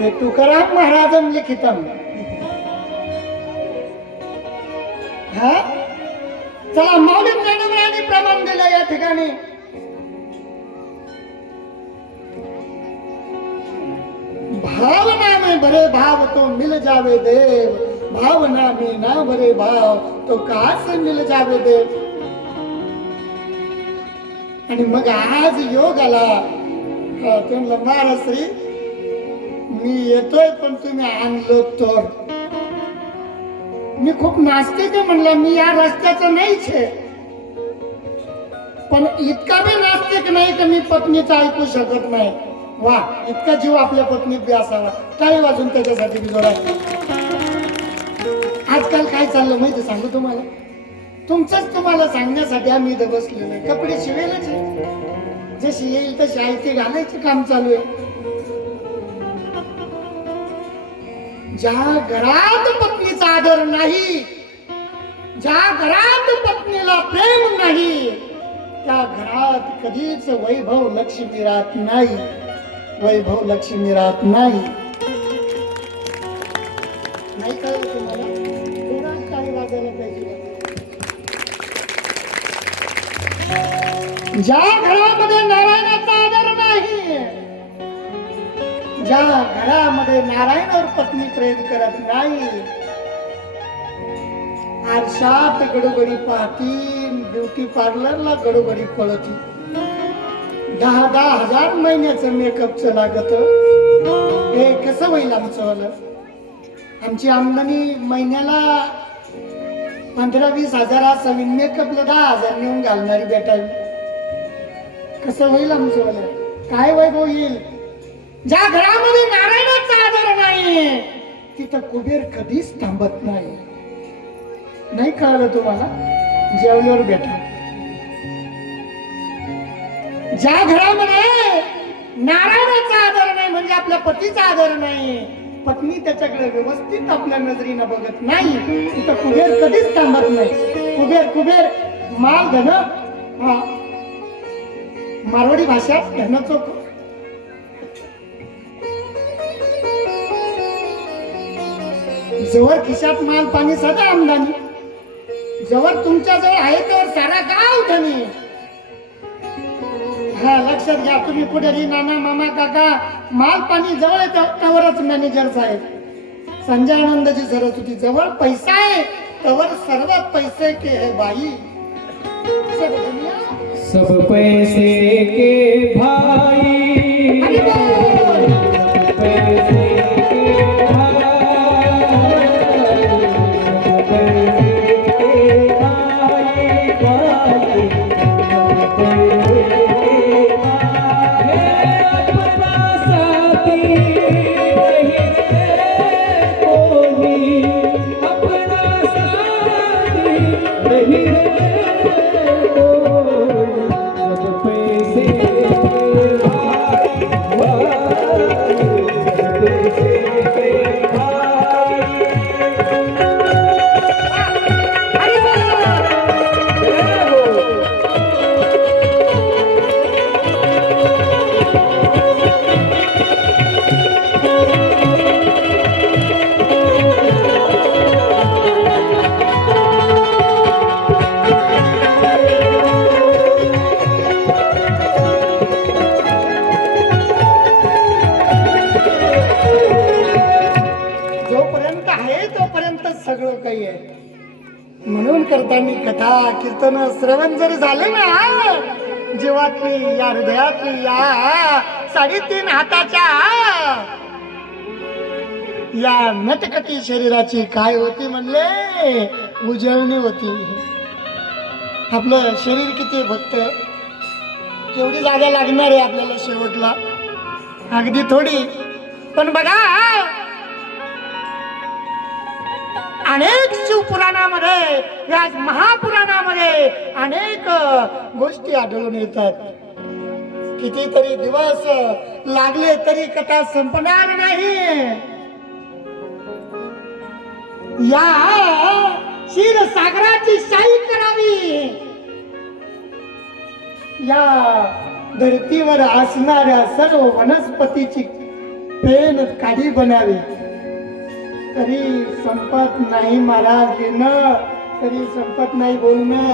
हे तुकाराम महाराजन लिखितम. हा चला माऊली ज्ञानोबरांनी प्रमाण दिलं या ठिकाणी. भावना में भरे भाव तो मिल जावे देव, भावना में ना भरे भाव तो कहाँ से मिल जावे देव. आणि मग आज योग आला. म्हणलं महाराज श्री मी येतोय पण तुम्ही आणलो तर. मी खूप नास्तिक आहे म्हणलं, मी या रस्त्याचं नाहीच आहे, पण इतका मी नास्तिक नाही की मी पत्नीचं ऐकू शकत नाही. वा इतका जीव आपल्या पत्नीत बी असावा. टाळी वाजून त्याच्यासाठी बी जोडा. आजकाल काय चाललं माहिती सांगू तुम्हाला. तुमचंच तुम्हाला सांगण्यासाठी आम्ही इथं बसलेलो आहे. कपडे शिवेलच जशी येईल तशी आहे ते घालायचं काम चालू आहे. ज्या घरात पत्नीचा आदर नाही, ज्या घरात पत्नीला प्रेम नाही, त्या घरात कधीच वैभव लक्ष्मी राहत नाही. वैभव लक्ष्मी राहत नाही. नाही कळलं तुम्हाला? जोरात टाळी वाजायला पाहिजे. ज्या घरामध्ये नारायणाचा आदर नाही, ज्या घरामध्ये नारायणावर पत्नी प्रेम करत नाही, आरशात गडोगडी पाहती, ब्युटी पार्लरला गडोगडी पळती, 10,000 महिन्याचं मेकअपचं लागत. हे कसं होईल आमचं वालं? आमची आमदानी महिन्याला 15-20 हजार असावी, मेकअपला 10,000 नेऊन घालणारी भेटावी. कसं होईल आमचं वालं? काय वैभव येईल? ज्या घरामध्ये नारायणाचा आदर नाही तिथं कुबेर कधीच थांबत नाही. नाही कळलं तुम्हाला? जेवल्यावर भेटा. ज्या घरामध्ये नारायणाचा आदर नाही म्हणजे आपल्या पतीचा आदर नाही, पत्नी त्याच्याकडे व्यवस्थित आपल्या नजरीनं बघत नाही, तिथं कुबेर कधीच थांबत नाही. कुबेर कुबेर माल धन, मारवाडी भाषा धन चोख. जवळ खिशात माल पाणी सदा आमदानी, जवळ तुमच्या जवळ आहे तर सारा गाव धनी. हा लक्षात घ्या. तुम्ही पुढे नाना मामा काका माल पाणी जवळ त्यावरच मॅनेजर साहेब. संजय आनंदची सरस्वती जवळ पैसा आहे तवर सर्व पैसे के है बाई. सब पैसे के भाई, पैसे सगळं काही आहे. म्हणून करता मी कथा कीर्तन श्रवण जरी झाले ना, जीवातली या हृदयातली या 3.5 हाताच्या या नटकटी शरीराची काय होती म्हणले? उजळणी होती. आपलं शरीर किती फक्त केवढी जागा लागणार आहे आपल्याला शेवटला? अगदी थोडी. पण बघा अनेक शिवपुराणामध्ये या महापुराणामध्ये अनेक गोष्टी आढळून येतात. कितीतरी दिवस लागले तरी कथा संपणार नाही. या क्षीरसागराची शाही करावी. या धरतीवर असणाऱ्या सर्व वनस्पतीची पेन काढी बनावे तरी संपत नाही महाराज लिहिणं, तरी संपत नाही बोलणं.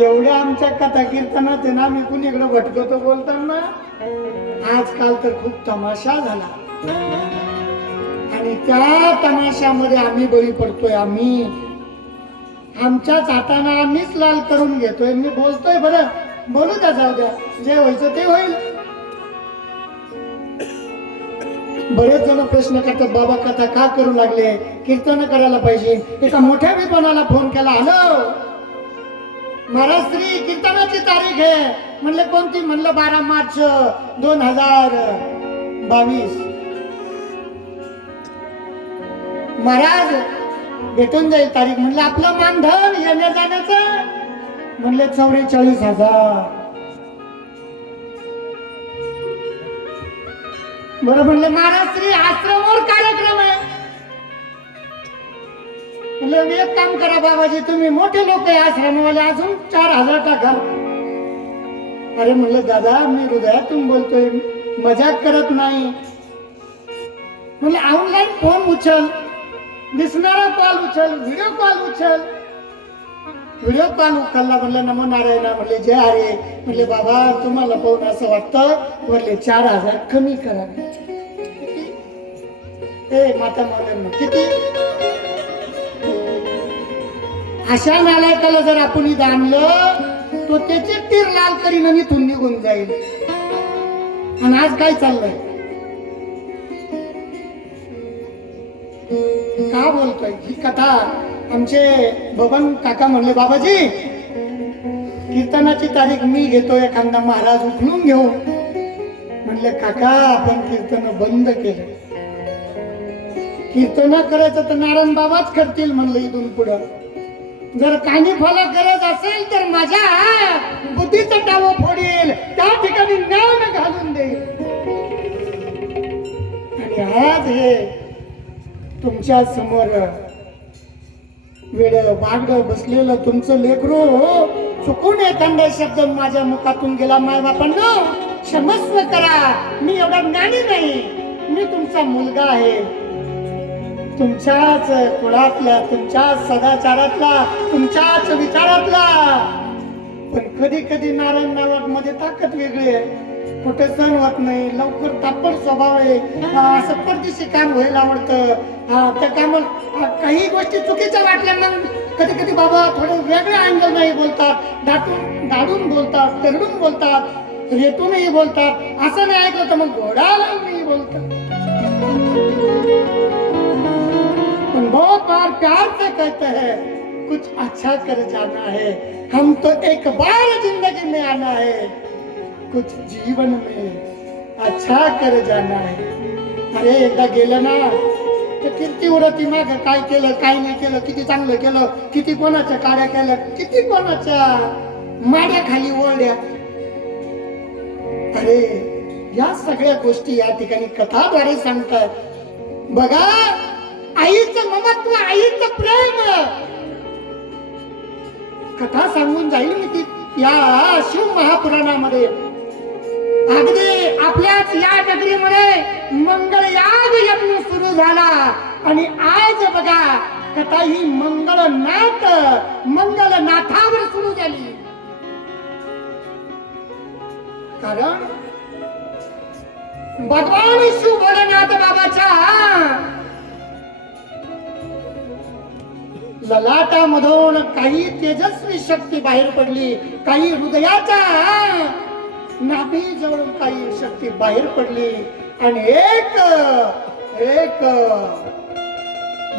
एवढ्या आमच्या कथा कीर्तनात आहे ना, मी कुणीकडे भटकतो बोलताना. आजकाल तर खूप तमाशा झाला आणि त्या तमाशामध्ये आम्ही बळी पडतोय. आम्ही आमच्याच हाताने आम्हीच लाल करून घेतोय. मी बोलतोय, बरं बोलू द्या, जाऊ द्या, जे व्हायचं ते होईल. बरेच जण प्रश्न करतात, बाबा कथा का करू लागले, कीर्तन करायला पाहिजे. एका मोठ्या विद्वानाला फोन केला, हॅलो महाराज श्री कीर्तनाची तारीख आहे. म्हणले कोणती? म्हणलं 12 मार्च 2022. महाराज भेटून जाईल तारीख. म्हणलं आपलं मानधन येण्या जाण्याचं? म्हणले 44,000. बरं. म्हणलं महाराज श्री आश्रमावर कार्यक्रम आहे. म्हणलं एक काम करा बाबाजी, तुम्ही मोठे लोक आहे आश्रमवाले, अजून 4,000 टाका. अरे म्हणलं दादा, मी हृदयातून बोलतोय, मजाक करत नाही. म्हणलं ऑनलाईन फोन उचल, दिसणारा कॉल उचल, व्हिडिओ कॉल उचल. व्हिडिओ कॉल उचलला. म्हणलं नमो नारायणा. म्हणले जय हरे. म्हणले बाबा तुम्हाला पाहून असं वाटतं, म्हणले 4,000 कमी करा. किती? ए माता मौल्यांना किती? अशा नालायकाला जर आपण इथं आणलं तो त्याचे तीर लाल करीन आणि इथून निघून जाईल. आणि आज काय चाललंय? का बोलतोय ही कथा? आमचे बबन काका म्हणले, बाबाजी कीर्तनाची तारीख मी घेतो, एखादा महाराज उचलून घेऊ. म्हणले काका आपण कीर्तन बंद केलं. कीर्तन करायचं तर नारायण बाबाच करतील. म्हणलं इथून पुढं जर कानी फॉलो करत असेल तर माझ्या बुद्धीचं टावं फोडील, त्या ठिकाणी ज्ञान घालून देईल. आणि आज हे तुमच्या समोर वेड बागड बसलेलं तुमचं लेकरू चुकून एखादा शब्द माझ्या मुखातून गेला, माय बापांनो क्षमस्व करा. मी एवढा ज्ञानी नाही, मी तुमचा मुलगा आहे, तुमच्याच कुळातला, तुमच्याच सदाचारातला, तुमच्याच विचारातला. पण कधी कधी नारायण नावामध्ये ताकद वेगळी आहे, कुठे सण होत नाही, लवकर तापड स्वभाव आहे. असं परदेशी काम व्हायला आवडतं. त्या कामाला काही गोष्टी चुकीच्या वाटल्या मग कधी कधी बाबा थोडं वेगळ्या अँगल नाही बोलतात, दाडून बोलतात, तरडून बोलतात, रेटूनही बोलतात. असं नाही ऐकलं तर मग घोडा लावूनही बोलतात. बहुत बार प्यार से कहते हैं कुछ अच्छा कर जाना है, हम तो एक बार जिंदगी में आना है, कुछ जीवन में अच्छा कर जाना है. अरे एकदा गेलं ना तर कीर्ती उरती माग, काय केलं काय नाही केलं, किती चांगलं केलं, किती कोणाच्या काड्या केल्या, किती कोणाच्या माड्या खाली ओढल्या. अरे या सगळ्या गोष्टी या ठिकाणी कथाद्वारे सांगतात. बघा आईचं ममत्व, आईचं प्रेम कथा सांगून जाईल मी ती या शिव महापुराणामध्ये. अगदी आपल्याच या नगरीमध्ये मंगळ याग यज्ञ सुरू झाला आणि आज बघा कथा ही मंगलनाथावर सुरू झाली. कारण भगवान शिव भोलेनाथ बाबाच्या ललाटामधून काही तेजस्वी शक्ती बाहेर पडली, काही हृदयाच्या नाभी जवळून काही शक्ती बाहेर पडली आणि एक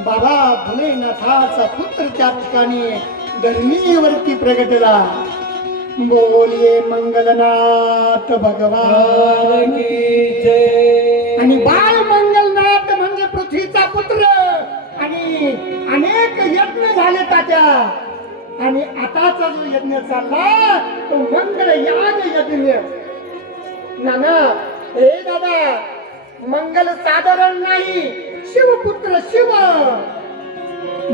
बाबा भोलेनाथाचा पुत्र त्या ठिकाणी धरणीवरती प्रगटला. बोलिये मंगलनाथ भगवान की जय. आणि बाळ मंगलनाथ म्हणजे पृथ्वीचा पुत्र. आणि अनेक यज्ञ झाले तात्या, आणि आताचा जो यज्ञ चालला तो मंगल याग यज्ञ. नाना हे दादा, मंगल साधारण नाही, शिवपुत्र शिव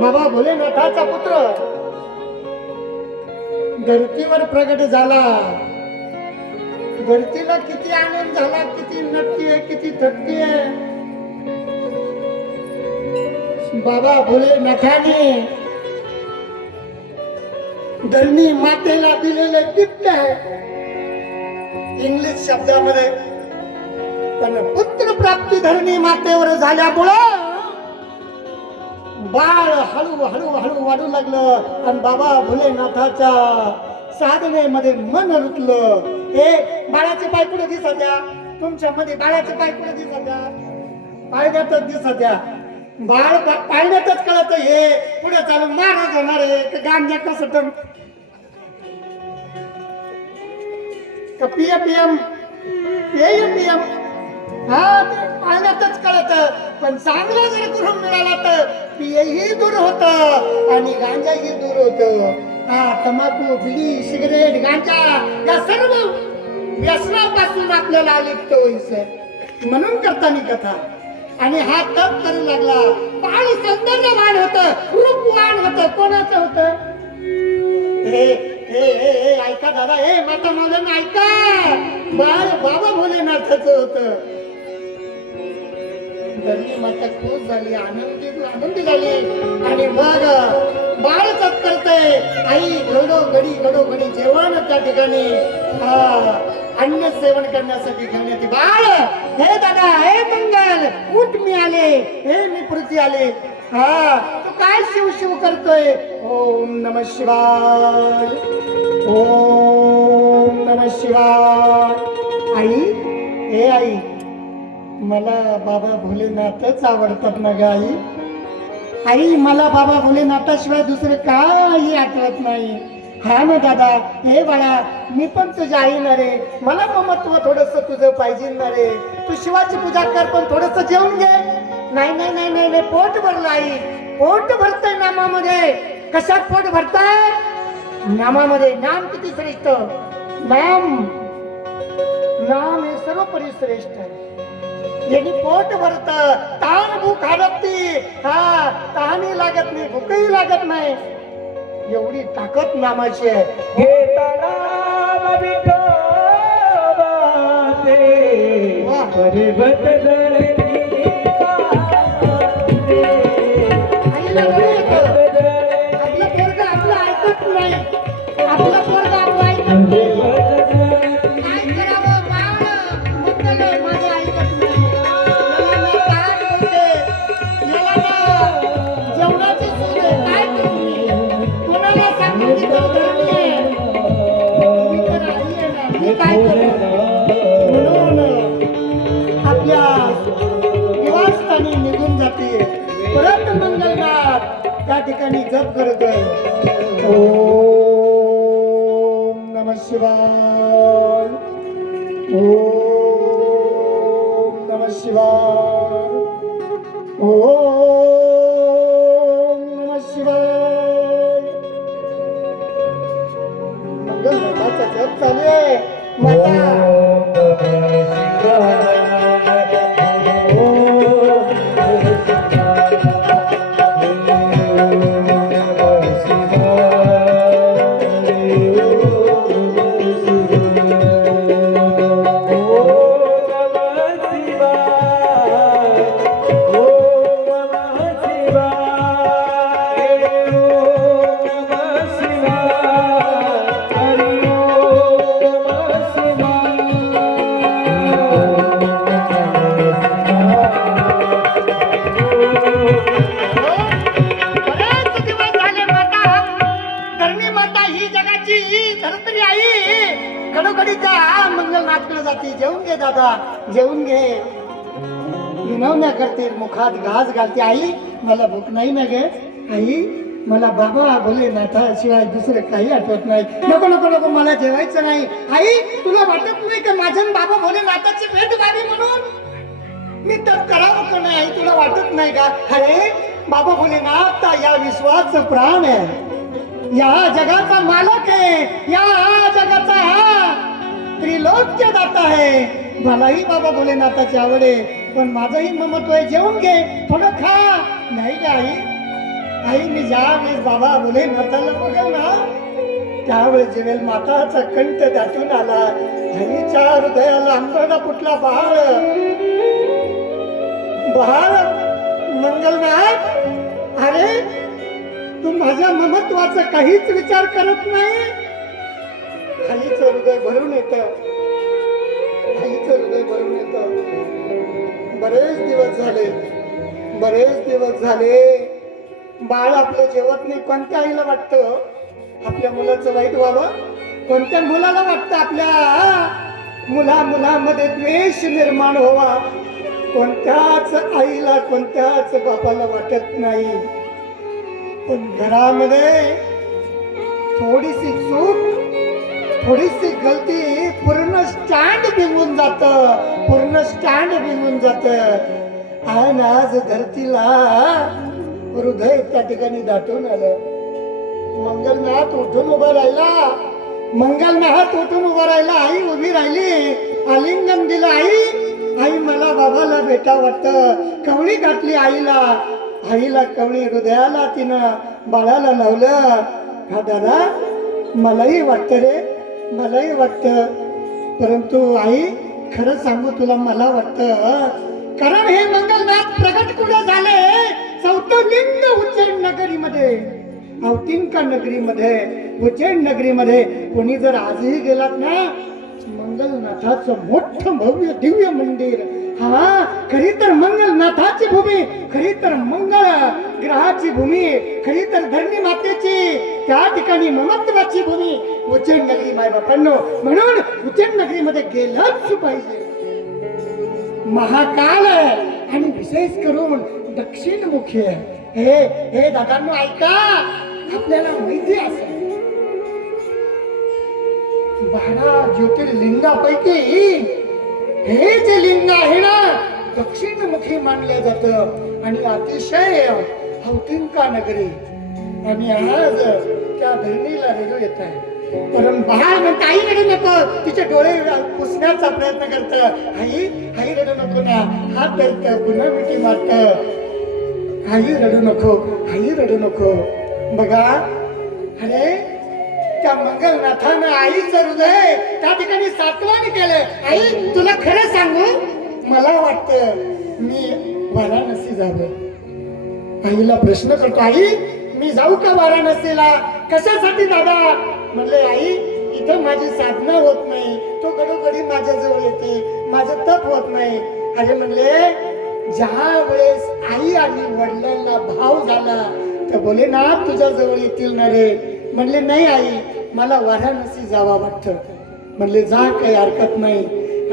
बाबा भोलेनाथाचा पुत्र धरतीवर प्रगट झाला. धरतीला किती आनंद झाला, किती नटतीये, किती थकतीये. बाबा भोलेनाथाने धरणी मातेला दिलेले गिफ्ट आहे इंग्लिश शब्दामध्ये. पण पुत्र प्राप्ती धरणी मातेवर झाल्यामुळं बाळ हळू हळू हळू वाढू लागलं आणि बाबा भोलेनाथाच्या साधनेमध्ये मन रुतलं. हे बाळाचे पाय कुठे दिसत्या तुमच्या मध्ये? बाळाचे पाय कुठे दिसत्या? पाळण्यातच दिसत्या. बाळ पाळण्यातच कळत हे पुढे चालून महाराज होणार आहे गांजा कसं पीएम हा पाळण्यातच कळत. पण चांगला जर गुरु मिळाला तर पियही दूर होत आणि गांजाही दूर होत. हा तंबाखू, बिडी, सिगरेट, गांजा या सर्व व्यसनापासून आपल्याला लिप्त व्हायचं म्हणून करताना कथा. आणि हा तप करू लागला. बाळ सौंदर्यवान होत, रूपवान होत. कोणाचं होत? हे हे हे ऐका दादा, हे माता मौलाना ऐका. बाळ बाबा भोलेनाथाचं होत. धरणी माता खुश झाली, आनंदी झाली. आणि मग बाळ तप करतय. आई घडोघडी जेवण त्या ठिकाणी अन्न सेवन करण्यासाठी घेऊन येते. बाळ, हे दादा, हे मंगल, उठ मी आले, हे मी पृथ्वी आले. हा तू काय शिव शिव करतोय? ओम नमः शिवाय, ओम नमः शिवाय. आई, हे आई, मला बाबा भोलेनाथच आवडतात ना ग आई. आई मला बाबा भोलेनाथाशिवाय दुसरं काही आठवत नाही. हा ना दादा, हे बाळा, मी पण तुझ्या आई ना रे. मला ममत्व थोडस तुझं पाहिजे ना रे. तू शिवाची पूजा कर पण थोडस जेवून घे. नाही नाही नाही नाही नाही, पोट भरलं आई, पोट भरतय नामामध्ये. कशात पोट भरताय? नामामध्ये. नाम किती श्रेष्ठ. नाम नाम हे सर्वोपरी श्रेष्ठ आहे. यांनी पोट भरत, ताण भूक हरपती. हा तहानही लागत नाही, भूकही लागत नाही. एवढी ताकद नामाची आहे. आईला बरं येतं. आपलं पोरगं आपलं ऐकत नाही. आपलं पोरगं आपलं ऐकत नाही. काय करावं बाळ? मंगल आहे, माझं ऐकत नाही. याला ना ताट होते, याला ना जेवणाची सोय आहे. काय करू मी? कोणाला सांगू की तो धर्मी आहे? मी तर आई आहे ना, मी काय करू? म्हणून आपल्या निवासस्थानी निघून जाते. परत मंगलनाथ त्या ठिकाणी जप करतोय. ओम नमः शिवाय, ओम नमः शिवाय, ओम नमः शिवाय. मंगलनाथाचा जप चालू आहे. माता जेवून घे दादा, जेवून घे. विनवण्या करते, मुखात घास घालते. आई मला भूक नाही ना गे. आई मला बाबा भोलेनाथाशिवाय दुसरं काही आठवत नाही. नको नको नको, मला जेवायचं नाही. आई तुला वाटत नाही का माझ्या बाबा भोलेनाथाची भेट व्हावी म्हणून मी तर करावं का नाही? आई तुला वाटत नाही का? अरे बाबा भोलेनाथ या विश्वाचा प्राण आहे, या जगाचा मालक आहे, या जगाचा त्रिलोक्य दाता आहे. मलाही बाबा भोलेनाथाची आवड आहे, पण माझंही ममत्व आहे. जेवून घे, थोडं खा. नाही का आई? आई मी ज्यावेळेस बाबा भोलेनाथाला बघेल ना त्यावेळेस जेवेल माताचा कंठ दाटून आला आईच्या हृदयाला अंगाला फुटला बाळ. बाळ मंगलनाथ, अरे तू माझ्या ममत्वाचा काहीच विचार करत नाही. आईचं हृदय भरून येत, आईचं हृदय भरून येत. बरेच दिवस झाले, बरेच दिवस झाले बाळ आपलं जेवत नाही. कोणत्या आईला वाटतं आपल्या मुलाचं वाईट व्हावं? कोणत्या मुलाला वाटतं आपल्या मुलामध्ये द्वेष निर्माण व्हावा? कोणत्याच आईला, कोणत्याच बापाला वाटत नाही. पण घरामध्ये थोडीशी चूक, थोडीशी गलती पूर्ण स्टँड बिघून जात, पूर्ण स्टँड बिघून जात. आणि आज धरतीला हृदय त्या ठिकाणी दाटून आलं. मंगलनाथ उठून उभा राहिला, मंगलनाथ उठून उभा राहिला. आई उभी राहिली, आलिंगन दिलं. आई मला बाबाला बेटा वाटत. कवळी घातली आईला, आईला कवळी हृदयाला तिनं बाळाला लावलं. हा दादा, मलाही वाटतं रे, मलाही वाटतं. परंतु आई खरं सांगू तुला, मला वाटतं कारण हे मंगलनाथ प्रगट कुठे झाले? चौथलिंग उज्जैन नगरीमध्ये, अवतिंका नगरीमध्ये, उज्जैन नगरीमध्ये. कोणी जर आजही गेलात ना, मंगलनाथाचं मोठं भव्य दिव्य मंदिर. हा खरी तर मंगलनाथाची भूमी, खरी तर मंगळ ग्रहाची भूमी, खरी तर धरणी मातेची त्या ठिकाणी ममत्वाची भूमी उज्जैन नगरी. माय बापांनो, म्हणून उज्जैन नगरीमध्ये गेलंच पाहिजे. महाकाल आहे आणि विशेष करून दक्षिणमुखी आहे. हे दादांनो ऐका, आपल्याला माहिती असेल 12 ज्योतिर्लिंगापैकी हे जे लिंग आहे ना, दक्षिणमुखी मानलं जातं आणि अतिशय अवतिंका नगरी. आणि आज त्या धरणीला रडू येत आहे. कारण बाळ म्हणतं आई रडू नको, तिचे डोळे पुसण्याचा प्रयत्न करत. आई आई रडू नको ना, हात धरत, पुन्हा मिठी मारत. आई रडू नको, आई रडू नको. बघा, अरे त्या मंगलनाथानं आईचं हृदय त्या ठिकाणी सात्वाने केलं. आई तुला खरं सांगू, मला वाटतं मी वाराणसी जावं. आईला प्रश्न करतो, आई मी जाऊ का वाराणसीला? कशासाठी दादा? म्हणले आई इथं माझी साधना होत नाही, तो घडोघडी माझ्या जवळ येते, माझं तप होत नाही. अरे म्हणले ज्या वेळेस आई आणि वडिलांना भाव झाला तर बोले ना तुझ्या जवळ येतील ना रे. म्हणले नाही आई, मला वाराणसी जावा वाटतं. म्हणले जा, काही हरकत नाही.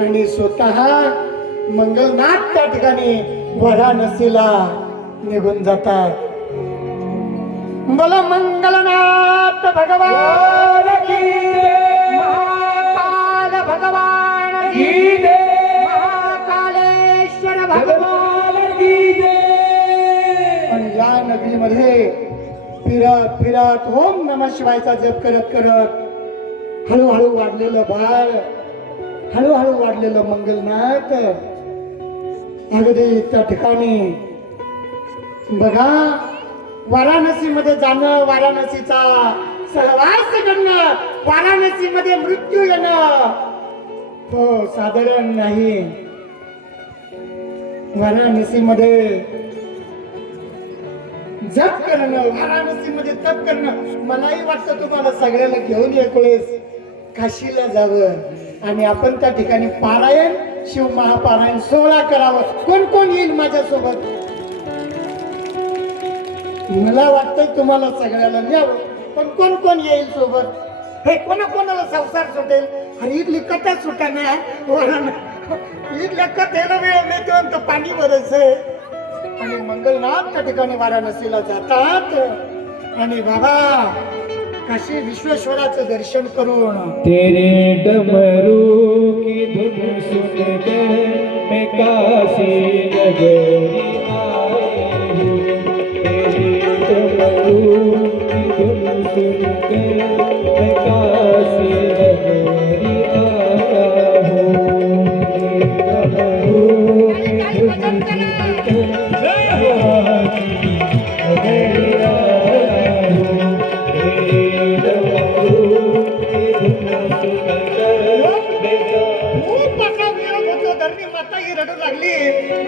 आणि स्वतः मंगलनाथ त्या ठिकाणी वाराणसीला निघून जातात. बोला मंगलनाथ भगवान की जय, महाकाल भगवान की जय, महाकालेश्वर भगवान की जय. आणि या नगरीमध्ये फिरत फिरत ओम नमः शिवायचा जप करत करत हळूहळू वाढलेलं बाळ, हळूहळू वाढलेलं मंगलनाथ अगदी त्या ठिकाणी बघा वाराणसीमध्ये जाणं, वाराणसीचा सहवास करणं, वाराणसीमध्ये मृत्यू येणं हो साधारण नाही. वाराणसीमध्ये जप करणं, वाराणसीमध्ये तप करणं. मलाही वाटतं तुम्हाला सगळ्याला घेऊन एक वेळेस काशीला जावं आणि आपण त्या ठिकाणी पारायण, शिव महापारायण 16 करावं. कोण कोण येईल माझ्या सोबत? मला वाटतंय तुम्हाला सगळ्याला न्यावं, पण कोण कोण येईल सोबत? हे कोणाला संसार सुटेल? अरे इथली कथा सुटाना, इथल्या कथेला वेळ मिळतो तर पाणी बरंच आहे. आणि मंगलनाथ त्या ठिकाणी वाराणसीला जातात आणि बाबा काशी विश्वेश्वराचं दर्शन करून तेरे डमरू की धुन सुनकर मैं काशी नगरी आई हूँ. तेरे डमरू की धुन सुनकर मैं काशी नगरी आया हूँ. डमरू की धुन सुनकर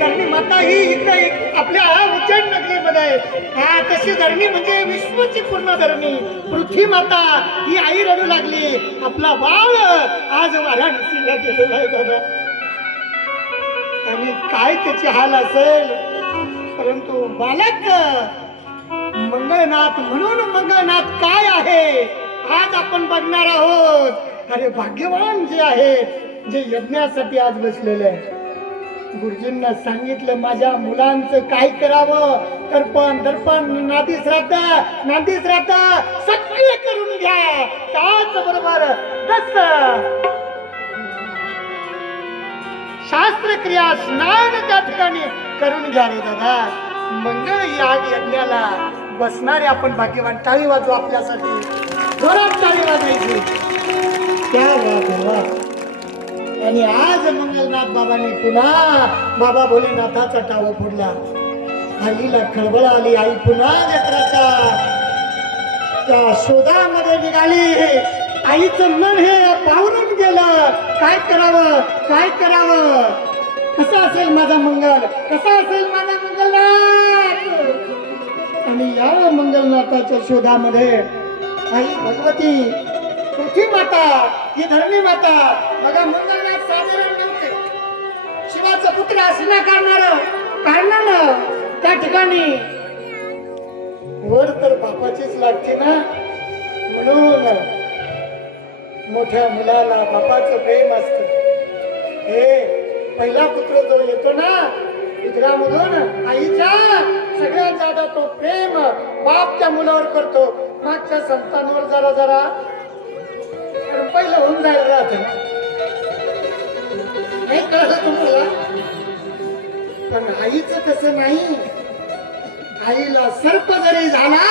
धरणी माता ही इकडे आपल्या उज्जैन नगरीमध्ये आहे. हा तशी धरणी म्हणजे विश्वची पूर्ण धरणी. पृथ्वी माता ही आई रडू लागली, आपला बाळ आज वाराणसीला गेलेला आहे दादा. आणि काय त्याचे हाल असेल, परंतु बालक मंगळनाथ म्हणून मंगळनाथ काय आहे आज आपण बघणार आहोत. अरे भाग्यवान जे आहेत जे यज्ञासाठी आज बसलेले आहे. गुरुजींना सांगितलं माझ्या मुलांचं काय करावं, तर्पण दर्पण नादी श्राद्ध सगळे करून घ्या. त्याच बरोबर शास्त्रक्रिया स्नान त्या ठिकाणी करून घ्या रे दादा. मंगळ याग यज्ञाला बसणारे आपण भाग्यवान. टाळी वाजू आपल्यासाठी, जोरात टाळी वाजायची. त्या बाबा आणि आज मंगलनाथ बाबांनी पुन्हा बाबा भोलेनाथाचा टाव फोडला. आईला खळबळ आली. आई पुन्हा लेकराच्या त्या शोधामध्ये निघाली. आईचं मन हे पावरून गेलं. काय करावं, काय करावं, कसं असेल माझा मंगल, कसा असेल माझा मंगलनाथ. आणि या मंगलनाथाच्या शोधामध्ये आई भगवती पृथ्वी माता ही धरणी माता. बघा मंगलनाथ साधारण नव्हते, शिवाचा पुत्र असला कारणानं त्या ठिकाणी वर तर बापाचीच लागते ना. म्हणून मोठ्या मुलाला बापाचं प्रेम असतं. हे पहिला पुत्र जो येतो ना उदरामधून आईच्या, सगळ्यात जादा तो प्रेम बाप त्या मुलावर करतो. मागच्या संतांवर जरा जरा पहिलं होऊन जायला राहत. नाही कळलं तुम्हाला, पण आईचं तसं नाही. आईला सर्प जरी झाला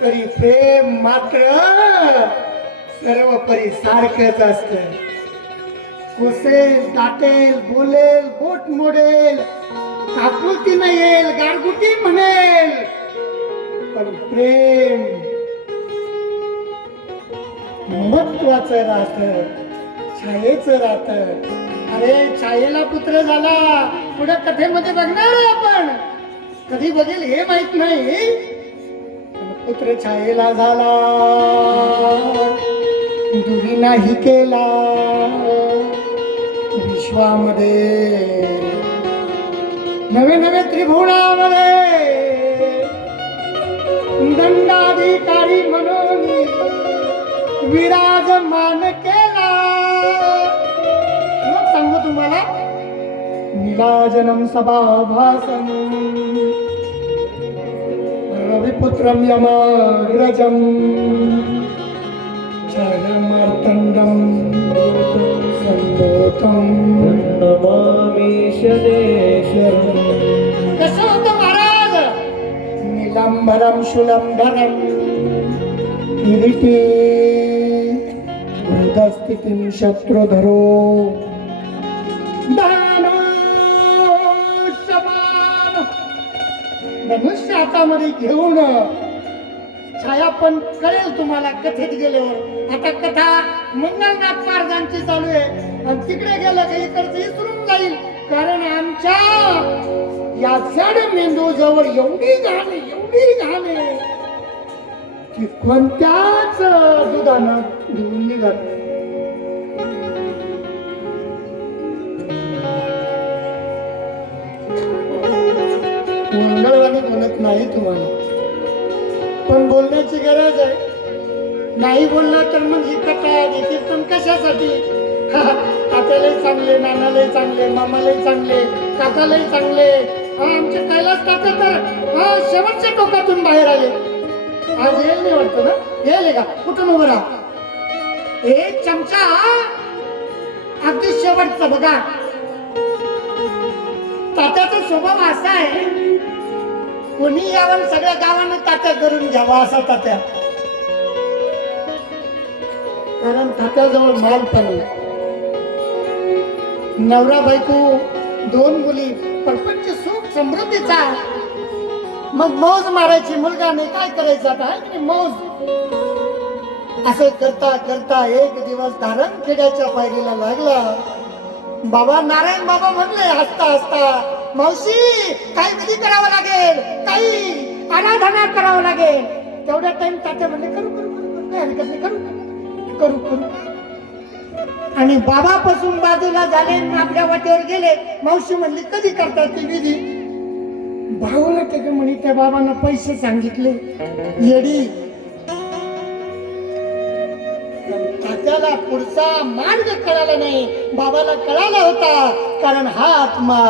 तरी प्रेम मात्र सर्वपरी सारखंच असतं. कोसेल, दाटेल, बोलेल, बोट मोडेल, आपुलकीनं येईल, गारगुटी म्हणेल, पण प्रेम महत्वाचं राहतं, छायेचं राहतं. अरे छायेला पुत्र झाला, पुढे कथेमध्ये बघणार आहे आपण, कधी बघेल हे माहित नाही. पुत्र छायेला झाला, दुरी नाही केला विश्वामध्ये, नवे नवे त्रिभुवनामध्ये दंडाधिकारी म्हणून विराजमान केला. मग सांगू तुम्हाला, नीलाजनम सभाभासम रविपुत्रम यमरजम चरमर्तंडम संतोषम नमामि शनेश्वरम्. कसं होतं महाराज, नीलांबरम शुलंधरम किरीटी वृद्धस्थितीं शत्रुधरो धनुष्य हातामध्ये घेऊन छाया पण कळेल तुम्हाला कथेत गेल्यावर. आता कथा मंगलनाथ महाराजांची चालू आहे आणि तिकडे गेलं की इकडचं विसरून जाईल, कारण आमच्या या जड मेंदू जवळ एवढी घाण आहे की कोणत्याच दुधानं धुवून निघत. मंगळवाणी म्हणत नाही तुम्हाला, पण बोलण्याची गरज आहे. नाही बोललं तर मग ही कथा ही कीर्तन कशासाठी? तात्यालाही चांगले, नानालाही चांगले, मामालाही चांगले, काकालाही चांगले. आमचे कैलास तात्या तर शेवटच्या टोकातून बाहेर आले. आज येईल नाही वाटतं ना? येईल का? कुठून उभं राहा. एक चमचा अगदी शेवटचा बघा. तात्याचा स्वभाव असा आहे, कोणी यावं सगळ्या गावांना तात्या करून घ्यावा असा तात्या. कारण तात्याजवळ माल पण आहे. नवरा बायको, 2 मुली, प्रपंच सुख समृद्धीचा. मग मौज मारायची, मुलगा नाही काय करायचं आता, आहे की मौज. असं करता करता एक दिवस धारण खेड्याच्या पायरीला लागला. बाबा नारायण बाबा म्हणले हसता हसता, मावशी काही विधी करावा लागेल, काही आराधना करावं लागेल. तेवढ्या टाइम तात्या म्हणले करू करू करू करू, काही हरकत नाही, करू करू करू. आणि बाबापासून बाजूला झाले, आपल्या वाटेवर गेले. मावशी म्हणली कधी करतात ती विधी? भाऊला ते म्हणे त्या बाबांना पैसे सांगितले, येडी. तात्याला पुढचा मार्ग कळाला नाही, बाबाला कळाला होता. कारण हा आत्मा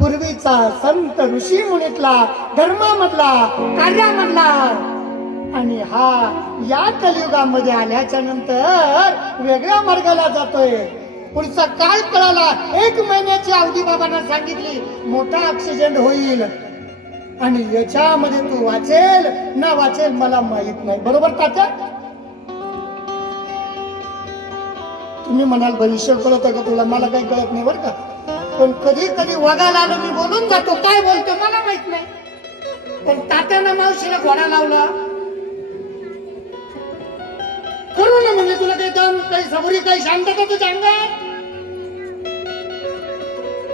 पूर्वीचा संत ऋषी मुनीतला, धर्मामधला, कार्यामधला, आणि हा या कलियुगामध्ये आल्याच्या नंतर वेगळ्या मार्गाला जातोय. पुढचा काळ कळाला. 1 महिन्याची अवधी बाबांना सांगितली, मोठा ऍक्सिडेंट होईल आणि याच्यामध्ये तू वाचेल ना वाचेल मला माहित नाही. बरोबर तात्या? तुम्ही म्हणाल भविष्य कळत का तुला? मला काही कळत नाही बरं का. पण कधी कधी वागायला आलो मी, बोलून जातो, काय बोलतो मला माहित नाही. पण तात्यानं मावशीला घोडा लावला. करू ना म्हणजे तुला काही दम, काही सबुरी, काही शांतता तुझ्या अंगात.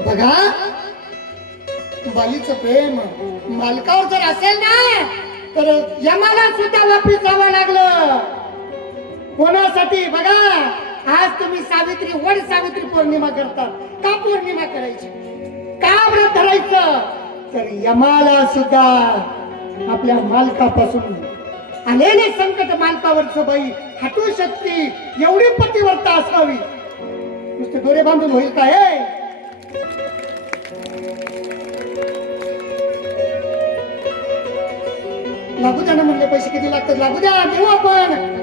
बघा, बाईचं प्रेम मालकावर जर असेल ना, तर यमाला सुद्धा वापिस जावं लागलं. कोणासाठी? बघा, आज तुम्ही सावित्री, वड सावित्री पौर्णिमा करतात. का पौर्णिमा करायची? का व्रत धरायचं? तर यमाला सुद्धा आपल्या मालकापासून आलेले संकट मालकावरचं बाई हटू शकते, एवढी पतिव्रता असावी. नुसते दोरे बांधून होईल काय? लागू द्या ना म्हणले, पैसे किती लागतात लागू द्या, देऊ आपण.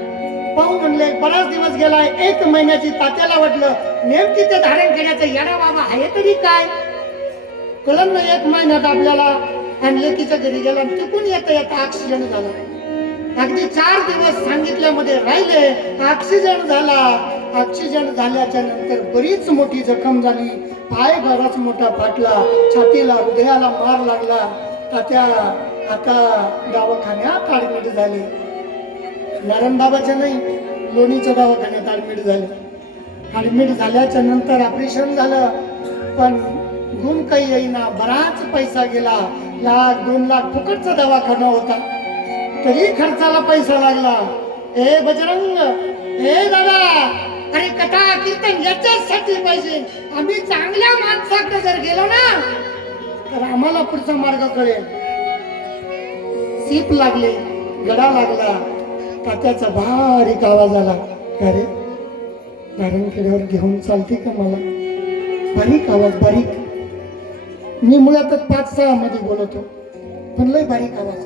पाहू म्हणले. बराच दिवस गेलाय, 1 महिन्याची. तात्याला वाटलं नेमकी ते धारण करण्याचं येडा बाबा आहे तरी काय, कळलं ना. 1 महिन्यात आपल्याला आणले, तिच्या घरी गेला, चुकून येता ऑक्सिजन झाला. अगदी 4 दिवस सांगितल्यामध्ये राहिले, ऑक्सिजन झाला. ऑक्सिजन झाल्याच्या नंतर बरीच मोठी जखम झाली, पाय बराच मोठा फाटला, छातीला हृदयाला मार लागला. तात्या आता दवाखान्यात ऍडमिट झाले. नारायण बाबाच्या नाही, लोणीच्या दवाखान्यात ऍडमिट झाले. ऍडमिट झाल्याच्या नंतर ऑपरेशन झालं, पण गुण काही येईना. बराच पैसा गेला, 1,00,000-2 लाख फुकटचा दवाखाना होता, तरी खर्चाला पैसा लागला. ए बजरंग, ए दादा, अरे कथा कीर्तन याच्यासाठी पाहिजे. आम्ही चांगल्या माणसाकडे जर गेलो ना, तर आम्हाला पुढचा मार्ग कळेल. सीप लागले, गडा लागला. तात्याचा बारीक आवाज आला, अरे नारायणखेड्यावर घेऊन चालते का मला? बारीक आवाज, बारीक. मी मुळातच 5-6 मध्ये बोलतो, पण लय बारीक आवाज.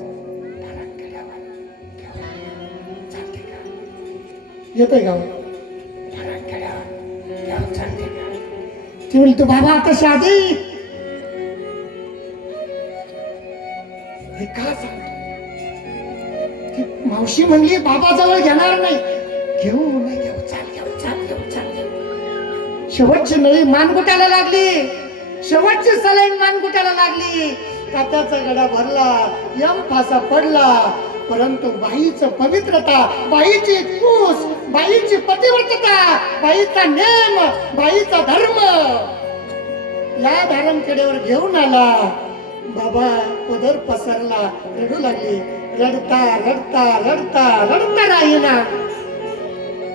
नारायणखेड्यावर घेऊन चालते का? येतोय गाव? नारायणखेड्यावर घेऊन चालते का? ती म्हणतो, बाबा आता शादी. हे का सांगतो? मावशी म्हणली बाबा जवळ घेणार नाही. घेऊ नाही, घेऊ, चाल, घेऊ, चाल, घेऊ, चाल, घेऊ. शेवटची नळी मानगुट्याला लागली, शेवटची सलाईन मानगुट्याला लागली. तात्याचा गडा भरला, यम फासा पडला. परंतु बाईचं पवित्रता, बाईची कूस, बाईची पतिव्रतता, बाईचा नेम, बाईचा धर्म या धारणखेड्यावर घेऊन आला. बाबा पदर पसरला, रडू लागले. रडता रडता रडता रडता राहिला.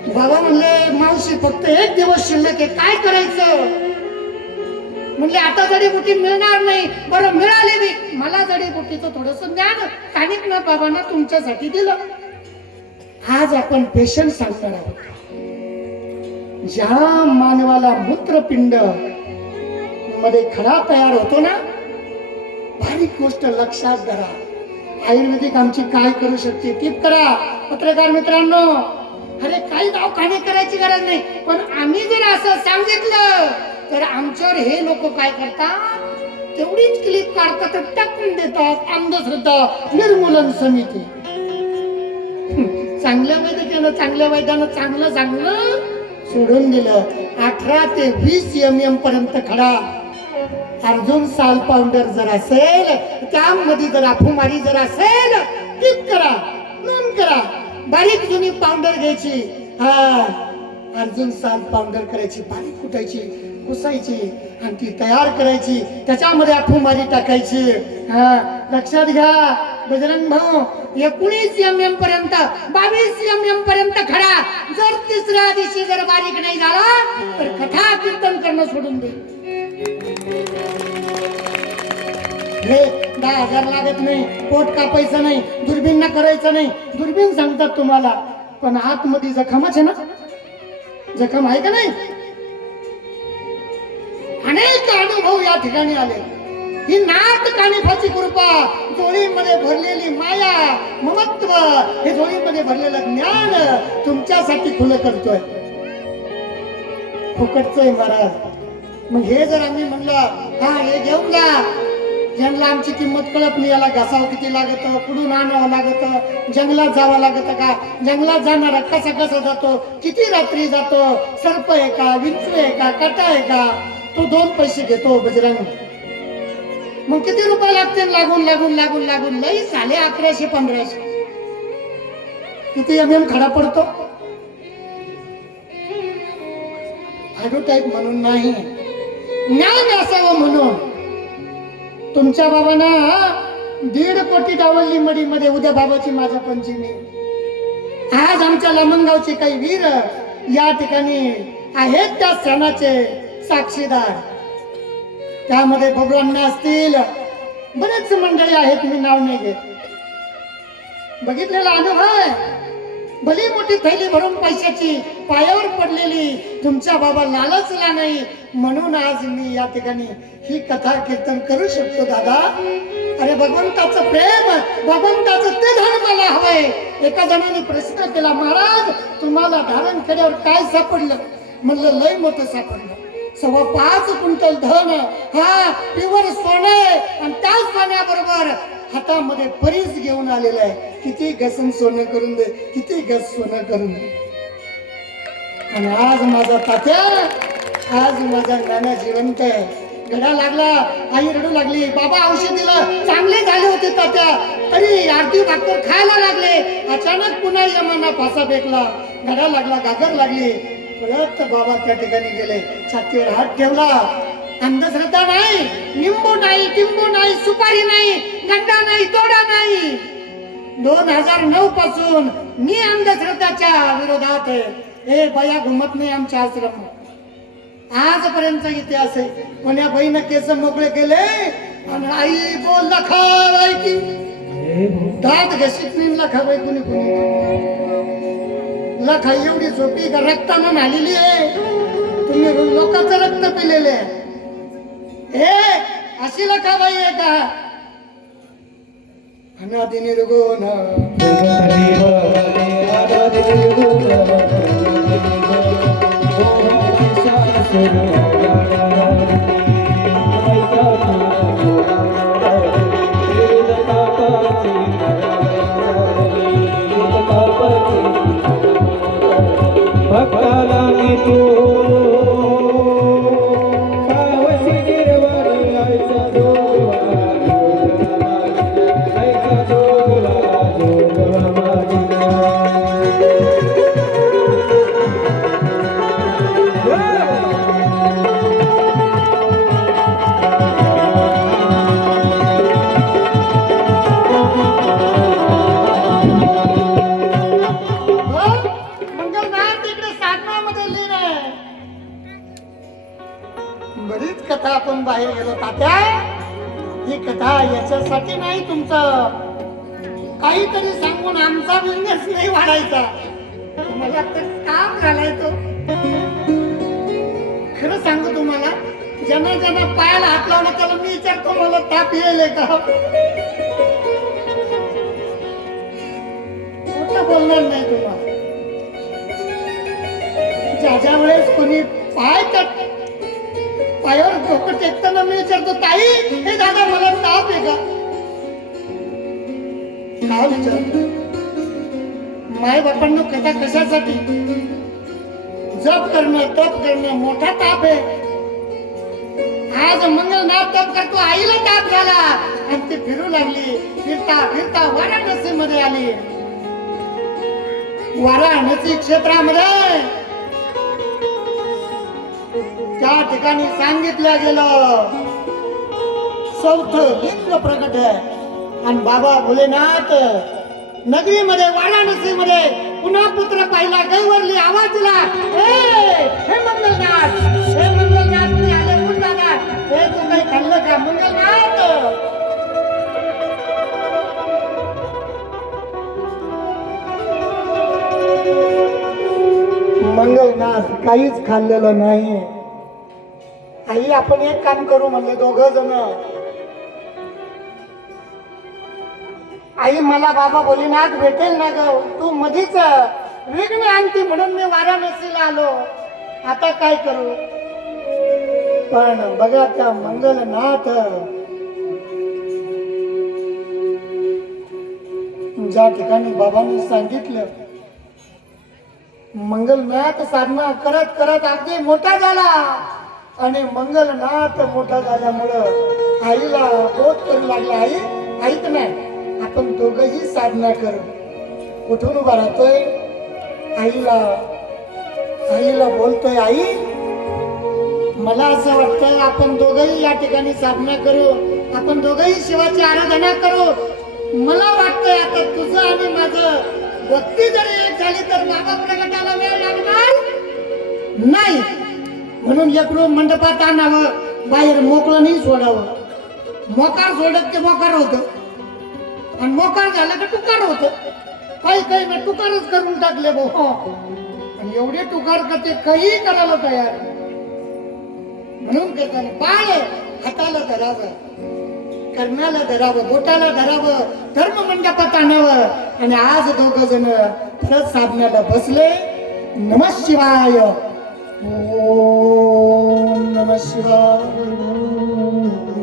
बाबा म्हणले, मावशी फक्त 1 दिवस शिल्लक आहे, काय करायचं? म्हणले, आता जडीबुटी मिळणार नाही. बरं मिळाली मी, मला जडीबुटीचं थोडस ज्ञान कानिक ना बाबांना तुमच्यासाठी दिलं. आज आपण पेशंट सांगणार आहोत. ज्या मानवाला मूत्रपिंड मध्ये खडा तयार होतो ना, बारीक गोष्ट लक्षात धरा. आयुर्वेदिक आमची काय करू शकते ती करा. पत्रकार मित्रांनो, अरे काही दवाखाने करायची गरज नाही, पण आम्ही जर असं सांगितलं तर आमच्यावर हे लोक काय करतात, तेवढीच क्लिप काढतात, टाकून देतात. अंधश्रद्धा निर्मूलन समिती. चांगल्या वैद्यकानं, चांगल्या वैद्यानं चांगलं सांगलं, सोडून दिलं. 18 ते 20 mm पर्यंत खडा. अर्जुन साल पावडर जर असेल, त्यामध्ये जर अफुमारी जर असेल, टिप करा, नोंद करा. बारीक जुनी पावडर घ्यायची, अर्जुन साल पावडर करायची, बारीक कुटायची, पुसायची आणि ती तयार करायची, त्याच्यामध्ये आठवमारी टाकायची. हा, लक्षात घ्या बजरंग भाऊ, 19 mm पर्यंत 22 mm पर्यंत खडा. जर तिसऱ्या दिवशी जर बारीक नाही झाला तर कथा कीर्तन करणं सोडून दे. हे 10,000 लागत नाही, पोट कापायचं नाही, दुर्बीन न करायचं नाही. दुर्बीन सांगतात तुम्हाला, पण आतमध्ये जखमच आहे ना, जखम आहे का नाही? अनेक अनुभव या ठिकाणी आले. ही नाथ कानिफाची कृपा, जोडीमध्ये भरलेली माया, ममत्व, हे जोडीमध्ये भरलेलं ज्ञान तुमच्यासाठी खुलं करतोय. फुकटचं आहे महाराज. मग हे जर आम्ही म्हणलं हा हे घेऊन जा, यांना आमची किंमत कळत नाही, याला घासावं किती लागत, कुठून आणावं लागत, जंगलात जावं लागत का, जंगलात जाणारा कसा कसा जातो, किती रात्री जातो, सर्प आहे का, विंचू आहे का, काटा आहे का, तो 2 पैसे घेतो बजरंग. मग किती रुपये लागतील? लागून लागून लागून लागून लई झाले 1100-1500. किती MM खडा पडतो? टाईप म्हणून नाही, ज्ञान असावं म्हणून. तुमच्या बाबांना 1.5 कोटी डावलली मडीमध्ये, उद्या बाबाची माझ्या पंचमी. आज आमच्या लमणगावचे काही वीर या ठिकाणी आहेत त्या सणाचे साक्षीदार. त्यामध्ये भगवान असतील, बरेच मंडळी आहेत, मी नाव नाही घेत. बघितलेला अनुभव आहे. भली मोठी थैली भरून पैशाची पायावर पडलेली, तुमच्या बाबा लालचला नाही म्हणून आज मी या ठिकाणी ही कथा कीर्तन करू शकतो. दादा, अरे भगवंताचं प्रेम, भगवंताचं ते धन मला हवंय. एका जणाने प्रश्न केला, महाराज तुम्हाला धारण केल्यावर काय सापडलं? म्हणलं लय मोठं सापडलं, 5.25 क्विंटल धन. हा प्युअर सोने, आणि त्या सोन्याबरोबर हातामध्ये परीस घेऊन आलेलं आहे. किती गसन सोनं करून दे, किती गस सोनं करून दे. आणि आज माझा तात्या, आज माझा नाना जिवंत आहे. घडा लागला, आई रडू लागली, बाबा औषध दिलं, चांगले झाले होते तात्या, तरी अर्धी भाकर खायला लागले. अचानक पुन्हा यमाना फासा फेकला, घडा लागला, घागर लागली. परत बाबा त्या ठिकाणी गेले, छातीवर हात ठेवला. अंधश्रद्धा नाही, निंबू नाही, टिंबू नाही, सुपारी नाही, गंडा नाही, तोडा नाही. 2009 पासून मी अंधश्रद्धाच्या विरोधात आहे. हे बाया घुमत नाही आमच्या आश्रम. आजपर्यंत इतिहास आहे. कोण्या बाईनं केस मोकळे केले आणि आई बोल लखाबाई की दात घशीत नाही. लखाबाई कुणी कुणी लखा एवढी झोपी का रक्तानं नालेली आहे. तुम्ही लोकांचं रक्त पिलेले आहे. हे अशी लखाबाई आहे का? अनादि निर्गुण भक्ताला बरीच कथा आपण बाहेर गेलो तात्या. ही कथा याच्यासाठी नाही, तुमचं काहीतरी सांगून आमचा बिझनेस नाही वाढायचा. मला तर काम झालाय तो. खरं सांगू तुम्हाला, ज्यांना ज्यांना पायाला हात लावला त्याला मी विचारतो मला ताप येईल का? कुठं बोलणार नाही तुम्हाला. ज्या वेळेस कोणी पायावर डोकं टेकताना मी विचारतो, ताई हे दादा मला ताप आहे का? काय विचारतो? माय बापांना कथा कशासाठी? जप करणं, तप करणं, मोठा ताप आहे. आज मंगलनाथ तप करतो, आईला ताप झाला आणि ती फिरू लागली. फिरता फिरता वाराणसी मध्ये आली. वाराणसी क्षेत्रामध्ये त्या ठिकाणी सांगितलं गेलं चौथं लिंग प्रकट आहे आणि बाबा भोलेनाथ नगरीमध्ये वाराणसीमध्ये पुन्हा पुत्र पाहिला गैवरली आवाज दिला, हे मंगलनाथ, हे मंगलनाथ, मी आले कुठं जाणार? हे तू काही खाल्लं का मंगलनाथ? मंगलनाथ काहीच खाल्लेलं नाही. आई आपण एक काम करू म्हणले दोघं जण. आई मला बाबा भोलेनाथ भेटेल ना ग, तू मधीच विघ्न आणती म्हणून मी वाराणसीला आलो. आता काय करू? पण बघा त्या मंगलनाथ ज्या ठिकाणी बाबांनी सांगितलं, मंगलनाथ साधना करत करत अगदी मोठा झाला आणि मंगलनाथ मोठा झाल्यामुळं आईला बोध करू लागला, आई ऐक नाही, आपण दोघही साधना करू. कुठून उभा राहतोय? आईला बोलतोय, आई मला असं वाटतं आपण दोघही या ठिकाणी साधना करू, आपण दोघही शिवाची आराधना करू. मला वाटतंय आता तुझं आणि माझं भक्ती जरी एक झाली तर बाबा प्रगटाला वेळ लागणार नाही. म्हणून लेकरू मंडपात आणावं, बाहेर मोकळं नाही सोडावं. मोकार सोडत ते मोकार होतं आणि मोकार झालं का टुकार होतं. काही ना टुकारच करून टाकले भाऊ. आणि एवढे टुकार का ते काही करायला तयार. म्हणून करताना बाळ हाताला धरावं, कर्णाला धरावं, बोटाला धरावं, धर्म मंडपात आणावं आणि आज दोघ जण परत साधण्याला बसले. नमः शिवाय, ओम नमः शिवाय.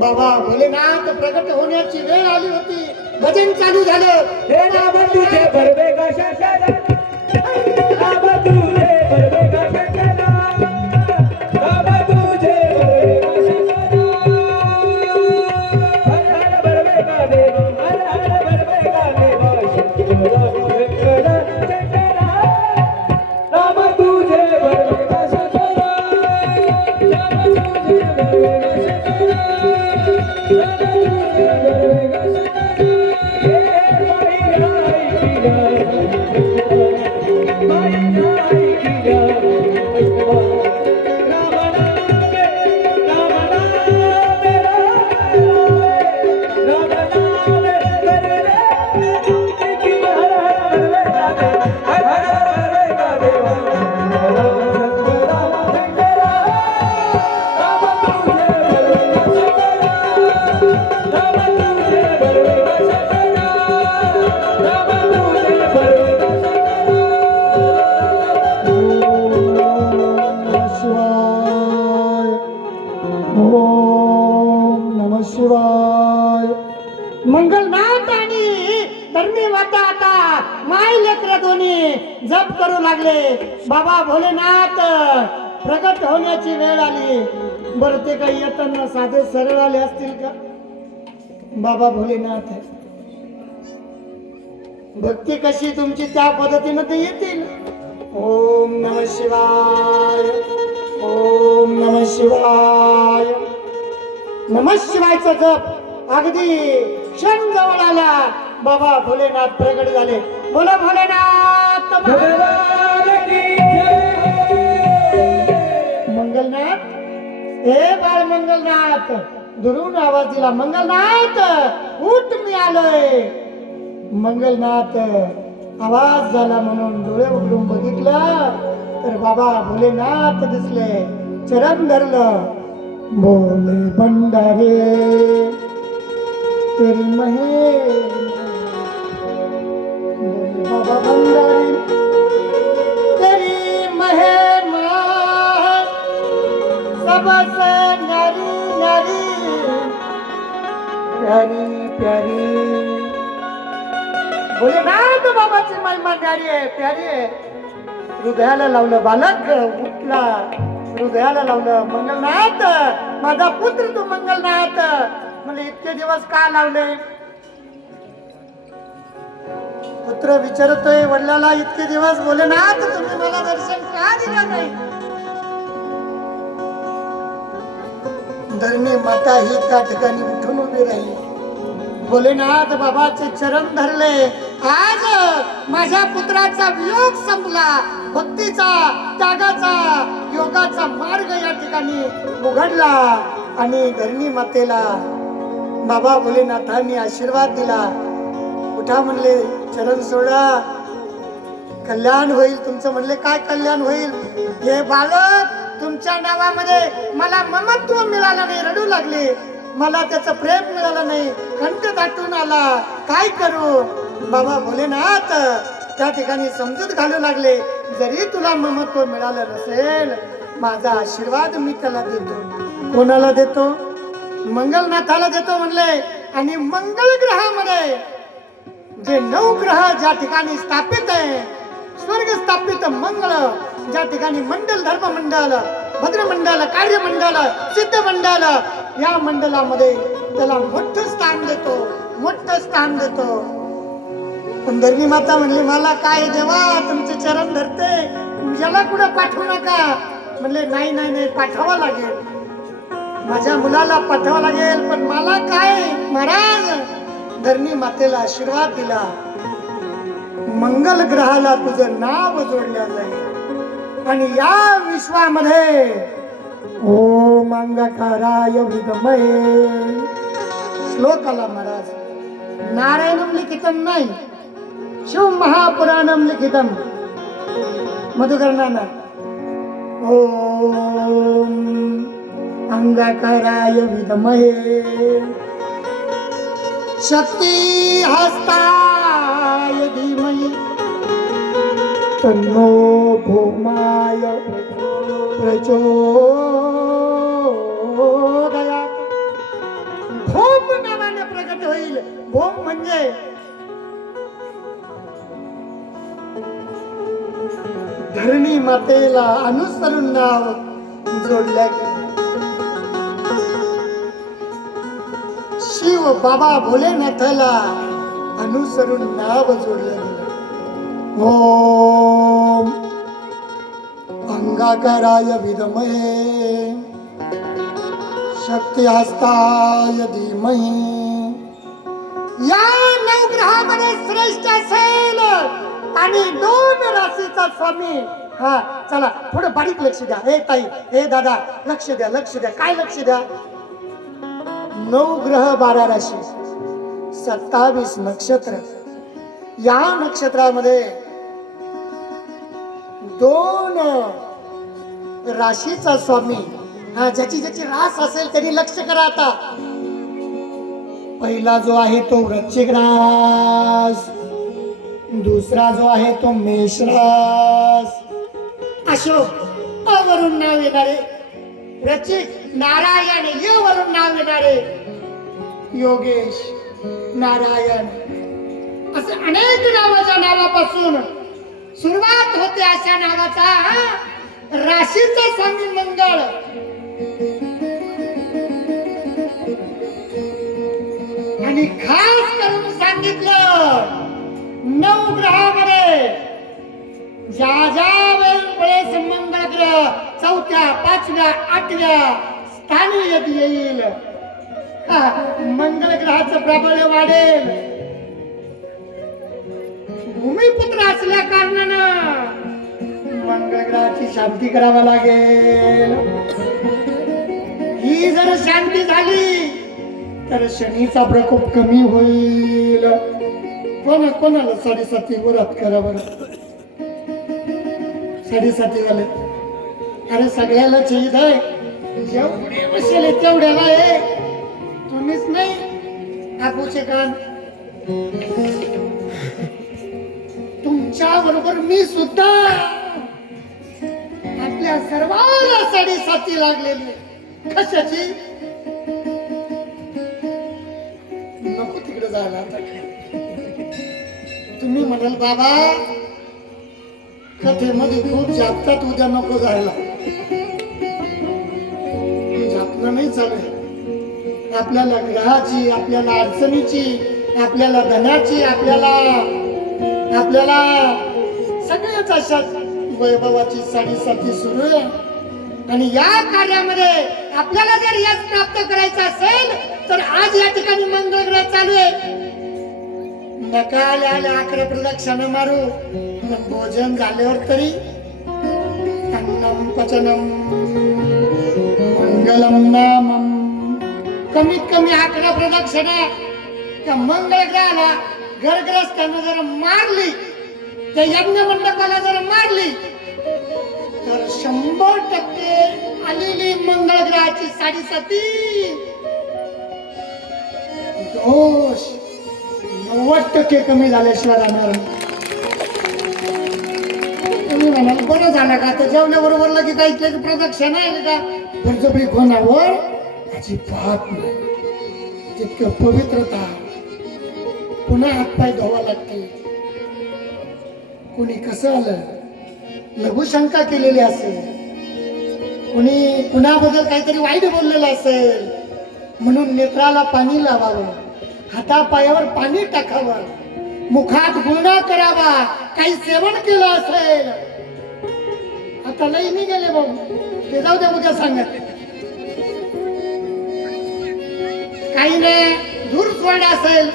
बाबा भोलेनाथ प्रगट होण्याची वेळ आली होती. भजन चालू झालं. हे नाम तुझे भरवे का शंकरा, नाम तुझे भरवे का शंकरा, नाम तुझे भरवे का शंकरा. हर हर भरवे का देव, हर हर भरवे का देव, शंकरा शंकरा शंकरा. नाम तुझे भरवे का शंकरा, नाम तुझे भरवे का शंकरा, नाम तुझे भरवे का शंकरा. मंगलनाथ आणि धर्मी माता आता माय लेकर दोन्ही जप करू लागले. बाबा भोलेनाथ प्रगट होण्याची वेळ आली. बरं ते काही येताना साधे सरळ आले असतील का? बाबा भोलेनाथ भक्ती कशी तुमची त्या पद्धतीनं ते येतील. ओम नमः शिवाय, ओम नमः शिवाय. नमः शिवायचा जप अगदी क्षण जवळ आला. बाबा भोलेनाथ प्रगट झाले. बोला भोलेनाथ मंगलनाथ. हे बाळ मंगलनाथ दुरून आवाज दिला. मंगलनाथ उठ, मी आलोय. मंगलनाथ आवाज झाला म्हणून डोळे उघडून बघितलं तर बाबा भोलेनाथ दिसले. चरण धरलं. बोले भंडारे तेरी महे, बोले बाबा भंडारी तेरी महिमा सबसे न्यारी न्यारी प्यारी प्यारी. भोलेनाथ बाबाची महिमा न्यारी आहे, प्यारी आहे. हृदयाला लावलं बालक उठला. हृदयाला लावलं. मंगलनाथ माझा पुत्र तू मंगलनाथ. म्हणजे इतके दिवस का लावले? पुत्र विचारतोय वडिलाला इतके दिवस. भोलेनाथ तुम्ही मला दर्शन का दिलं नाही? धरणी माता ही त्या ठिकाणी उठून उभी राहिली. भोलेनाथ बाबाचे चरण धरले. आज माझ्या पुत्राचा वियोग संपला. भक्तीचा, त्यागाचा, योगाचा मार्ग या ठिकाणी उघडला. आणि धरणी मातेला बाबा भोलेनाथांनी आशीर्वाद दिला. उठा म्हणले, चरण सोडा, कल्याण होईल तुमचं. म्हणले, काय कल्याण होईल? हे बालक, तुमच्या नावामध्ये मला ममत्व मिळालं नाही, रडू लागले. मला त्याचं प्रेम मिळालं नाही, कंठ दाटून आला, काय करू? बाबा भोलेनाथ त्या ठिकाणी समजूत घालू लागले, जरी तुला ममत्व मिळालं नसेल, माझा आशीर्वाद मी त्याला देतो. कोणाला देतो? मंगलनाथाला देतो म्हणले. आणि मंगल ग्रहामध्ये जे 9 ग्रह ज्या ठिकाणी स्थापित आहे, स्वर्ग स्थापित मंगळ, ज्या ठिकाणी मंडल, धर्म मंडल, भद्र मंडल, कार्य मंडल, सिद्ध मंडल, या मंडलामध्ये त्याला मोठं स्थान देतो, मोठं स्थान देतो. पण धरणी माता म्हणली, मला काय देवा, तुमचे चरण धरते, याला कुठं पाठवू नका. म्हणले, नाही नाही नाही, पाठवावं लागेल, माझ्या मुलाला पाठवावं लागेल. पण मला काय महाराज? धरणी मातेला आशीर्वाद दिला, मंगल ग्रहाला तुझं नाव जोडल्या जाईल. आणि या विश्वामध्ये ओम अंगकाराय विद्महे, श्लोक आला महाराज. नारायणम लिखितम नाही, शिव महापुराणम लिखितम. मधुकरणानं ओम अंगकाराय विद्महे शक्ती हस्ताय धीमहि तन्नो भूमाय प्रचोदयात्. भूम नावाने प्रगट होईल. भूम म्हणजे धरणी मातेला अनुसरून नाव जोडल्या गेले. शिव बाबा भोलेनाथाला अनुसरून नाव जोडलं गेलं. ओम अंगाकाराय विद्महे शक्ती हस्ताय धीमहि. या 9 ग्रहामध्ये श्रेष्ठ असेल आणि 2 राशीचा स्वामी. हा चला, थोडं बारीक लक्ष द्या. हे ताई, हे दादा, लक्ष द्या, लक्ष द्या. काय लक्ष द्या? 9 ग्रह, 12 राशी, 27 नक्षत्र. या नक्षत्रामध्ये 2 राशीचा स्वामी. हा, ज्याची ज्याची रास असेल त्यांनी लक्ष करा. आता पहिला जो आहे तो वृश्चिक रास, दुसरा जो आहे तो मेष रास. अशोक अवरून नाव येणारे, वृश्चिक नारायण य वरून नाव येणारे, योगेश, नारायण, असे अनेक नावाच्या नावापासून सुरुवात होते. अशा नावाचा राशीचा स्वामी मंगळ. आणि खास करून सांगितलं, 9 ग्रहामध्ये ज्या ज्या वेळेस मंगळ ग्रह 4थ्या, 5व्या, 8व्या स्थानी येईल, मंगळ ग्रहाचं प्राबल्य वाढेल. भूमिपुत्र असल्या कारणानं मंगळ ग्रहाची शांती करावी लागेल. ही जर शांती झाली तर शनीचा प्रकोप कमी होईल. कोणाला 7.5 व्रत करा बरं. 7.5 वाले, अरे सगळ्याला चेत आहे, जेवढे बसले तेवढ्याला आहे. तुम्हीच नाही, आपूचे कान. तुमच्या बरोबर मी सुद्धा. आपल्या सर्वांना 7.5 लागलेली. कशाची? नको तिकडे जायला. आता तुम्ही म्हणाल, बाबा कथेमध्ये खूप जागतात, उद्या नको जायला. जागलं नाही चालेल. आपल्याला ग्रहाची, आपल्याला अडचणीची, आपल्याला धनाची, आपल्याला सगळ्याच अशा वैभवाची 7.5 सुरू आहे. आणि या कार्यामध्ये आपल्याला जर यश प्राप्त करायचं असेल तर आज या ठिकाणी मंगळ ग्रह चालू आहे. नका आल्या 11 प्रदक्षिणा मारू, पण भोजन झाल्यावर तरी अन्नम पचनम मंगलम नामम, कमीत कमी 11 प्रदक्षिणा त्या मंगळ ग्रहाला घरग्रस्तांना जर मारली, त्या यज्ञ मंडपाला जर मारली तर 100% आलेली मंगळ ग्रहाची 7.5 दोष 90% कमी झाल्याशिवाय राहणार. तुम्ही म्हणाल बरं झालं का, तर जेवल्याबरोबर लगे काही प्रदक्षिणा आहे का, बळजबरी कोणावर अजिबात नाही. तितकं पवित्रता, पुन्हा हातपाय धुवा लागते. कोणी कसं आलं, लघुशंका केलेली असेल, कोणी कुणाबद्दल काहीतरी वाईट बोललेलं असेल, म्हणून नेत्राला पाणी लावावं, हातापायावर पाणी टाकावं, मुखात गुळणा करावा, काही सेवन केलं असेल. आता लई नाही गेले भाऊ, ते जाऊ द्या, उद्या सांगत. काही नाही दूर सोडला असेल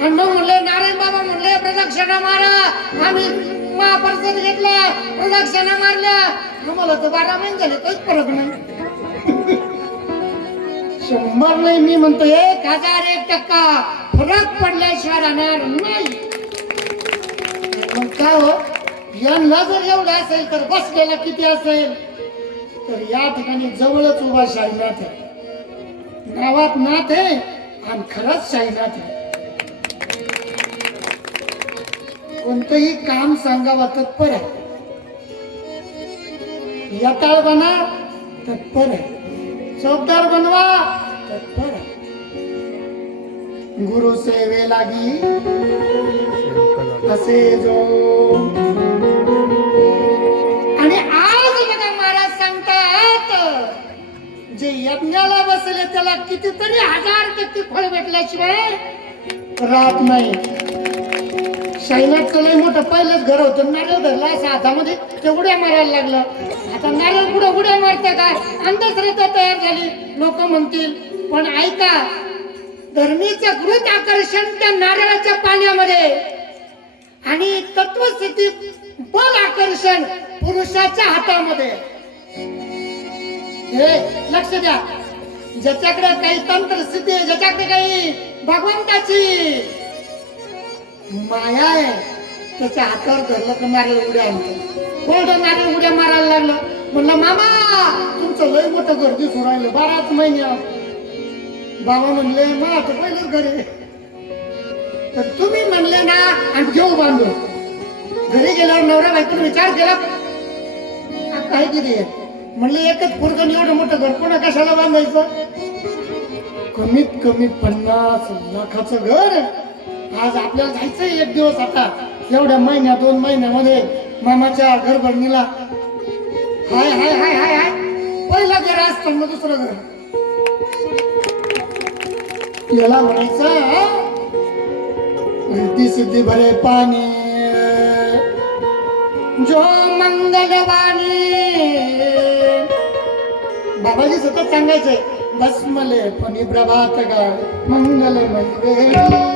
आणि मग म्हणले नारायण बाबा म्हणले प्रदक्षिणा मारा, आम्ही महाप्रसाद घेतला, प्रदक्षिणा मारल्या, आम्हाला तर 12 महिने झाले, काहीच फरक नाही. 100 नाही, मी म्हणतो 1001% फरक पडल्याशिवाय राहणार नाही. मग काय हो, यांना जर एवढं असेल तर बसलेला किती असेल, तर या ठिकाणी जवळच उभा शाहीनाथ आहे. नावात नाथ आहे आणि खरंच शाहीनाथ आहे. कोणतंही काम सांगावं तत्पर आहे, यताळ बना तत्पर आहे, चौकदार बनवा तत्पर आहे. गुरु सेवे लागी असे जो. आणि आज बघा महाराज सांगतात, जे यज्ञाला बसले त्याला कितीतरी 1000% फळ भेटल्याशिवाय राहत नाही. शाहीनाथचं लय मोठं पहिलंच घर होतं, नारळ धरला असं हातामध्ये, ते उड्या मारायला लागलं. आता नारळ पुढे उड्या मारतं काय, अंधश्रद्धा तयार झाली, लोक म्हणतील. पण ऐका, धर्मीचं गुरुत्व आकर्षण त्या नारळाच्या पाण्यामध्ये आणि तत्वस्थिती बल आकर्षण पुरुषाच्या हातामध्ये. हे लक्ष द्या, ज्याच्याकडे काही तंत्रस्थिती आहे, ज्याच्याकडे काही भगवंताची माया आहे, त्याच्या हातावर धरलं तर नारळ उड्या आणतो. कोणतं नारळ उड्या मारायला लागलं, म्हणलं मामा तुमचं लय मोठं घर दिसून राहिलं 12च महिन्यात. बाबा म्हणले मा तर पहिलंच घर आहे. तर तुम्ही म्हणले ना आणि घेऊ बांधू. घरी गेल्यावर नवरा बायकोने विचार केला काय किती आहे, म्हणले एकच पोरगं एवढं मोठं घर कोणा कशाला बांधायचं. कमीत कमी 50 लाखाचं घर. आज आपल्याला जायचंय एक दिवस, आता एवढ्या महिन्या 2 महिन्यामध्ये मामाच्या घरभरणीला. हाय हाय हाय हाय हाय, पहिला घर असतं मग दुसरं घर. याला म्हणायचं रिद्धी सिद्धी भरे पाणी, जो मंगलवाणी. बाबाजी सतत सांगायचे बस मले पण प्रभात गा मंगल मंगल.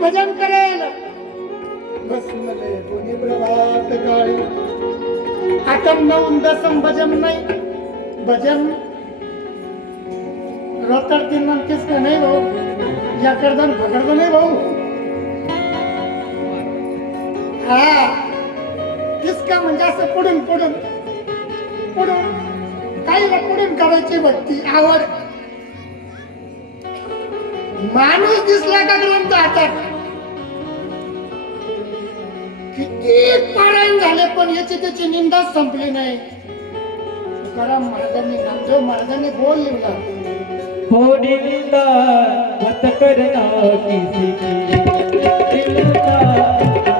भजन करेल बस मले कोणी प्रभात काळी. आटम नवून दसम भजन नाही, भजन रोतर तीन किसका नाही भाऊ, या करदन पकडतो नाही भाऊ. हा किसका म्हणजे असं पुढून पुढून पुढून काहीला पुढून करायची भक्ती आवड. माणूस दिसला का ग्रंथ हातात किती पारायण झाले पण याची त्याची निंदाच संपली नाही. तुकाराम महाराजांनी नामदेव महाराजांनी बोल लिहिला, हो निंदा मत करना किसी की, निंदा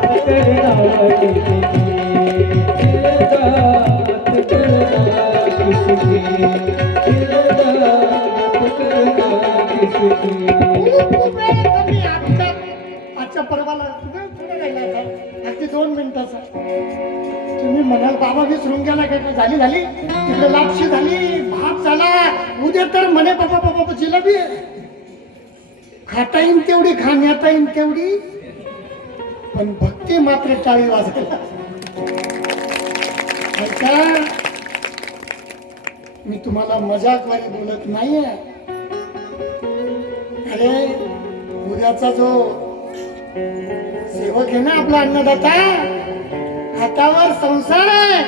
मत करना किसी की, निंदा मत करना किसी की, निंदा मत करना किसी की. खूप वेळ कमी आजच्या पर्वाला थोडं राहिला आता अगदी 2 मिनिटाचा. तुम्ही म्हणाल बाबा विसरून गेला काय? झाली झाली तिकडे लापशी झाली, भात झाला, उद्या तर म्हणे बाबा बाबा जिलेबी खाता येईल तेवढी, खाण्याता येईल तेवढी, पण भक्ती मात्र टाळी वाजायला. ऐका, मी तुम्हाला मजाकवारी बोलत नाहीये. अरे उद्याचा जो सेवक आहे ना आपला अन्नदाता, हातावर संसार आहे.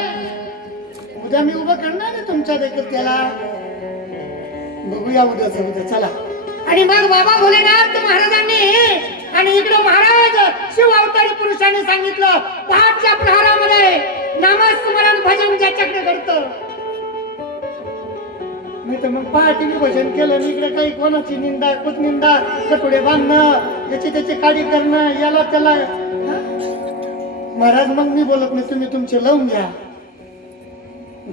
उद्या मी उभं करणार आहे तुमच्या देखील त्याला. बघूया उद्या चला. आणि मग बाबा भोलेनाथ महाराजांनी आणि इकडं महाराज शिव अवतारी पुरुषांनी सांगितलं, पहाटच्या प्रहारामध्ये नामस्मरण भजन ज्याच्याकडे घडतं. नाही तर मग पहाटेने भजन केलं आणि इकडे काही कोणाची निंदा कुटनिंदा, कटोडे बांधणं, याची त्याची काळी करणं, याला त्याला. महाराज मग मी बोलत नाही, तुम्ही तुमचे लावून घ्या.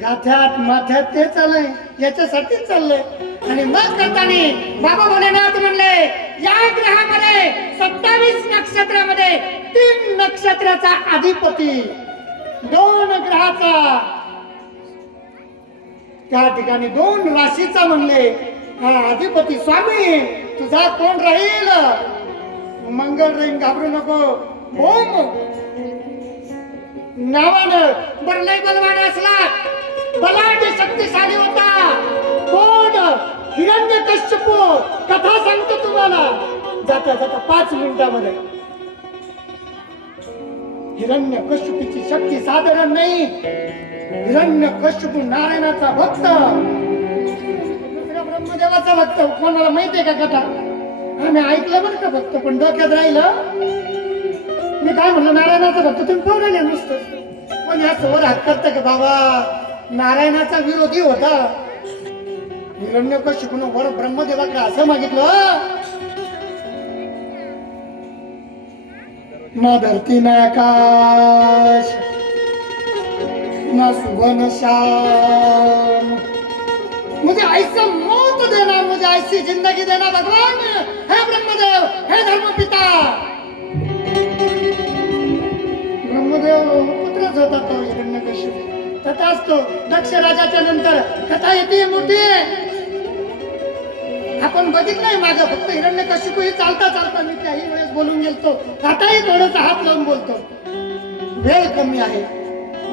गाथ्यात माथ्यात ते चाललंय, याच्यासाठीच चाललंय. आणि मग करताना बाबा भोलेनाथ म्हणले, या ग्रहामध्ये 27 नक्षत्रामध्ये 3 नक्षत्राचा अधिपती, 2 ग्रहाचा, त्या ठिकाणी 2 राशीचा म्हणले हा अधिपती. स्वामी तुझा कोण राहील? मंगळ राहील, घाबरू नको. ओम नावानं बरलय बलवान असला, बलाढ्य शक्तिशाली होता. कोण? हिरण्यकश्यप. कथा सांगतो तुम्हाला जाता जाता 5 मिनिटामध्ये. हिरण्यकश्यपूची शक्ती साधारण नाही. हिरण्यकश्यप नारायणाचा भक्त, दुसऱ्या ब्रह्मदेवाचा भक्त. कोणाला माहितीये का कथा? आम्ही ऐकलं बरं का भक्त, पण डोक्यात राहिलं. मी काय म्हणलं, नारायणाचा भक्त तुम्ही पाहू राहिले नुसतं. पण या समोर हात करता का बाबा? नारायणाचा विरोधी होता. हिरण्यकश्यपून वर ब्रह्मदेवाकडे असं मागितलं, ना धरती ना आकाश ना सुगन श्याम, मुझे ऐसा मौत देना, मुझे ऐसी जिंदगी देना भगवान. हे ब्रह्मदेव, हे धर्मपिता. ब्रह्मदेव पुत्रच होता तो हिरण्यकश्यप. कथा असतो दक्ष राजाच्या नंतर कथा येते मोठी. आपण बघितलंय माझं, फक्त हिरण्यकश्यप ही चालता चालता मी त्याही वेळेस बोलून गेलतो. आताही थोडंसं हात लावून बोलतो, वेळ कमी आहे.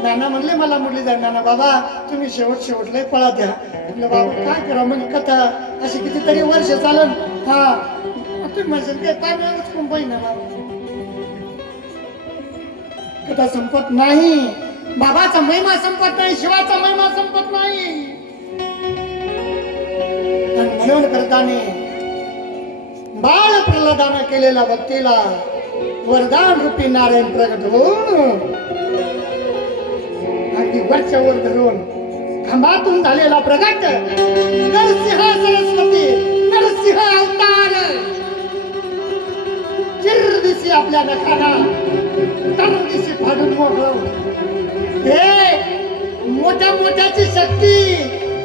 नाना म्हणले मला मुरलीधर नाना बाबा तुम्ही शेवटला पळा द्या. म्हटलं बाबा काय करा म्हणजे कथा अशी कितीतरी वर्ष चालन. हा तुम्ही म्हणशील काय पाण्यावरच कुंपाई ना बाबा, कथा संपत नाही. बाबाचा महिमा संपत नाही, शिवाचा महिमा संपत नाही. म्हणून करताना बाळ प्रल्हादानं केलेल्या भक्तीला वरदान रूपी नारायण प्रगट होऊन अगदी वरच्यावर धरून खंबातून झालेला प्रगट नरसिंह सरस्वती, नरसिंह अवतार. चिरदिशी आपल्या नखाना, तर दिशी फाडून मोठं. हे मोठ्या मोठ्याची शक्ती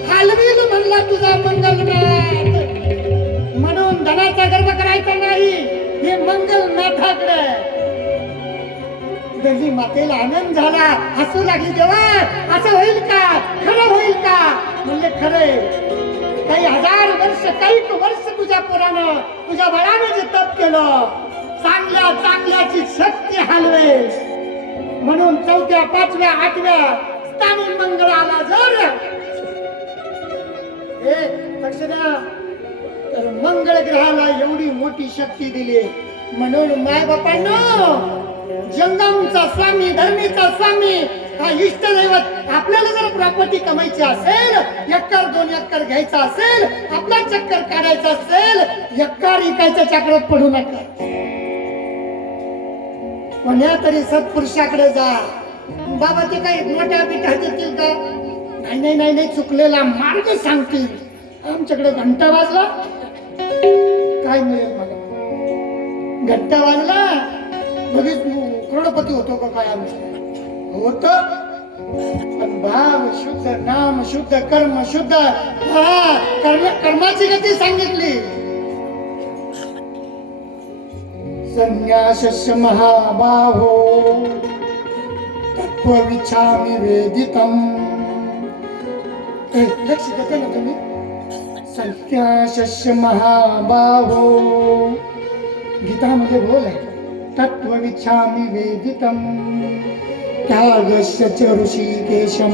हलवील म्हणला तुझा मंगलनाथ. म्हणून धनाचा गर्व करायचा नाही, हे मंगलनाथाकडे. देवी मातेला आनंद झाला, हसू लागली. देवा असं होईल का? खरं होईल का? म्हणले खरे. काही 1000 वर्ष, काही वर्ष तुझ्या पोरानं, तुझ्या बाळानं जे तप केलं, चांगल्या चांगल्याची शक्ती हलवेल. म्हणून 4थ्या 5व्या 8व्या स्थानी मंगळ आला. जर हे लक्षणा तर मंगळ ग्रहाला एवढी मोठी शक्ती दिली. म्हणून माय बापांनो जंगमचा स्वामी, धरणीचा स्वामी, हा इष्टदैवत. आपल्याला जर प्रॉपर्टी कमायची असेल, 1-2 एकर घ्यायचा असेल, आपला चक्कर काढायचा असेल, एकर इकायच्या चक्रात पडू नका. कोण्या तरी सत्पुरुषाकडे जा. बाबा ते काही मोठ्या पिठा देतील का? नाही नाही नाही नाही, चुकलेला मार्ग सांगतील. आमच्याकडे घंटा वाजला, काय मिळेल मला? घंटा वाजला लगेच करोडपती होतो का काय? आमचं होत, पण भाव शुद्ध, नाम शुद्ध, कर्म शुद्ध. हा, कर्माची गती सांगितली. संन्यासस्य महाबाहो तत्त्वविच्छामि वेदितम्. लक्ष देते ना तुम्ही? संन्यासस्य महाबाहो, गीतामध्ये बोल आहे, तत्त्वविच्छामि वेदितम्. त्यागस्य च ऋषिकेशं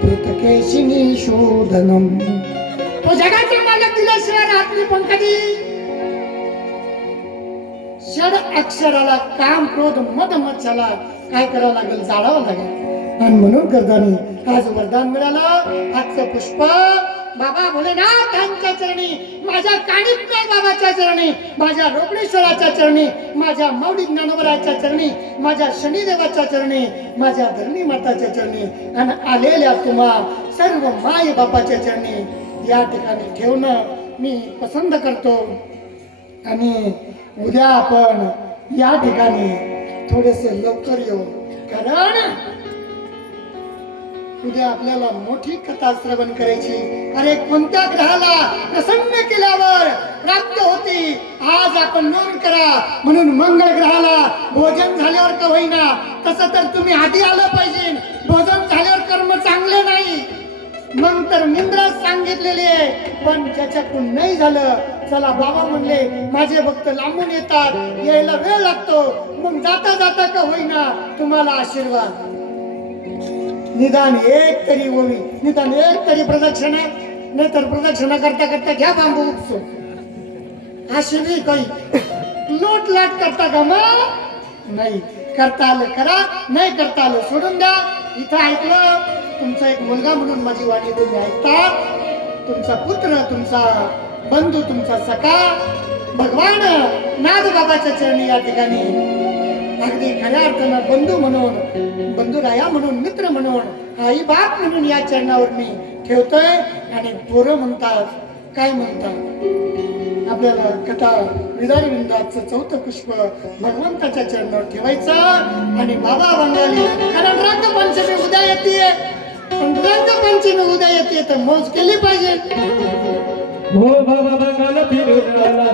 पृथकेशिनी शोधनम्. तो जगाचा मालक दिल्याशिवाय राहत नाही. पण कधी? षड अक्षराला काम, क्रोध, मद, मच्छाला काय करावं लागेल? जाळावं लागेल. आणि म्हणून करताना आज वरदान मिळालं. आजचं पुष्प बाबा भोलेनाथांच्या चरणी, माझ्या कानिपनाथ बाबाच्या चरणी, माझ्या रोकडेश्वराच्या चरणी, माझ्या माऊली ज्ञानोबराच्या चरणी, माझ्या शनिदेवाच्या चरणी, माझ्या धरणी माताच्या चरणी, आणि आलेल्या तुम्हा सर्व माय बापाच्या चरणी या ठिकाणी ठेवणं मी पसंत करतो. आणि उद्या आपण या ठिकाणी थोडेसे लवकर येऊ, कारण उद्या आपल्याला मोठी कथा श्रवण करायची. अरे कोणत्या ग्रहाला प्रसन्न केल्यावर प्राप्त होती, आज आपण नोंद करा. म्हणून मंगळ ग्रहाला भोजन झाल्यावर का होईना, तसं तर तुम्ही आधी आलं पाहिजे. भोजन झाल्यावर कर्म चांगले नाही, मग तर निंद्रा सांगितलेली आहे. पण ज्याच्याकडून नाही झालं, चला बाबा म्हणले माझे भक्त लांबून येतात, यायला वेळ लागतो, मग जाता जाता का होईना तुम्हाला आशीर्वाद. निदान एक तरी ओवी, निदान एक तरी प्रदक्षिणा, नाही तर प्रदक्षिणा करता करता घ्या बांबू उपसो. अशी नाही काही लोट लाट करता का? मग नाही करता आलं करा, नाही करता आलं सोडून द्या. इथं ऐकलं, तुमचा एक मुलगा म्हणून माझी वाणी तुम्ही ऐकतात, तुमचा पुत्र, तुमचा बंधू, तुमचा सखा भगवान नाग बाबाच्या चरणी या ठिकाणी अगदी खऱ्या अर्थानं बंधू म्हणून, बंधुराया म्हणून, मित्र म्हणून, आई बाप म्हणून या चरणावर मी ठेवतोय. आणि पोरं म्हणतात, काय म्हणतात, आपल्याला कथा विदारी वृंदाचं 4थं पुष्प भगवंताच्या चरणावर ठेवायचं. आणि बाबा बंगाली, कारण रंगपंचमी उद्या येते, पण रंगपंचमी उद्या येते तर मौज केली पाहिजे. हो बाबा बंगाल फिरून आला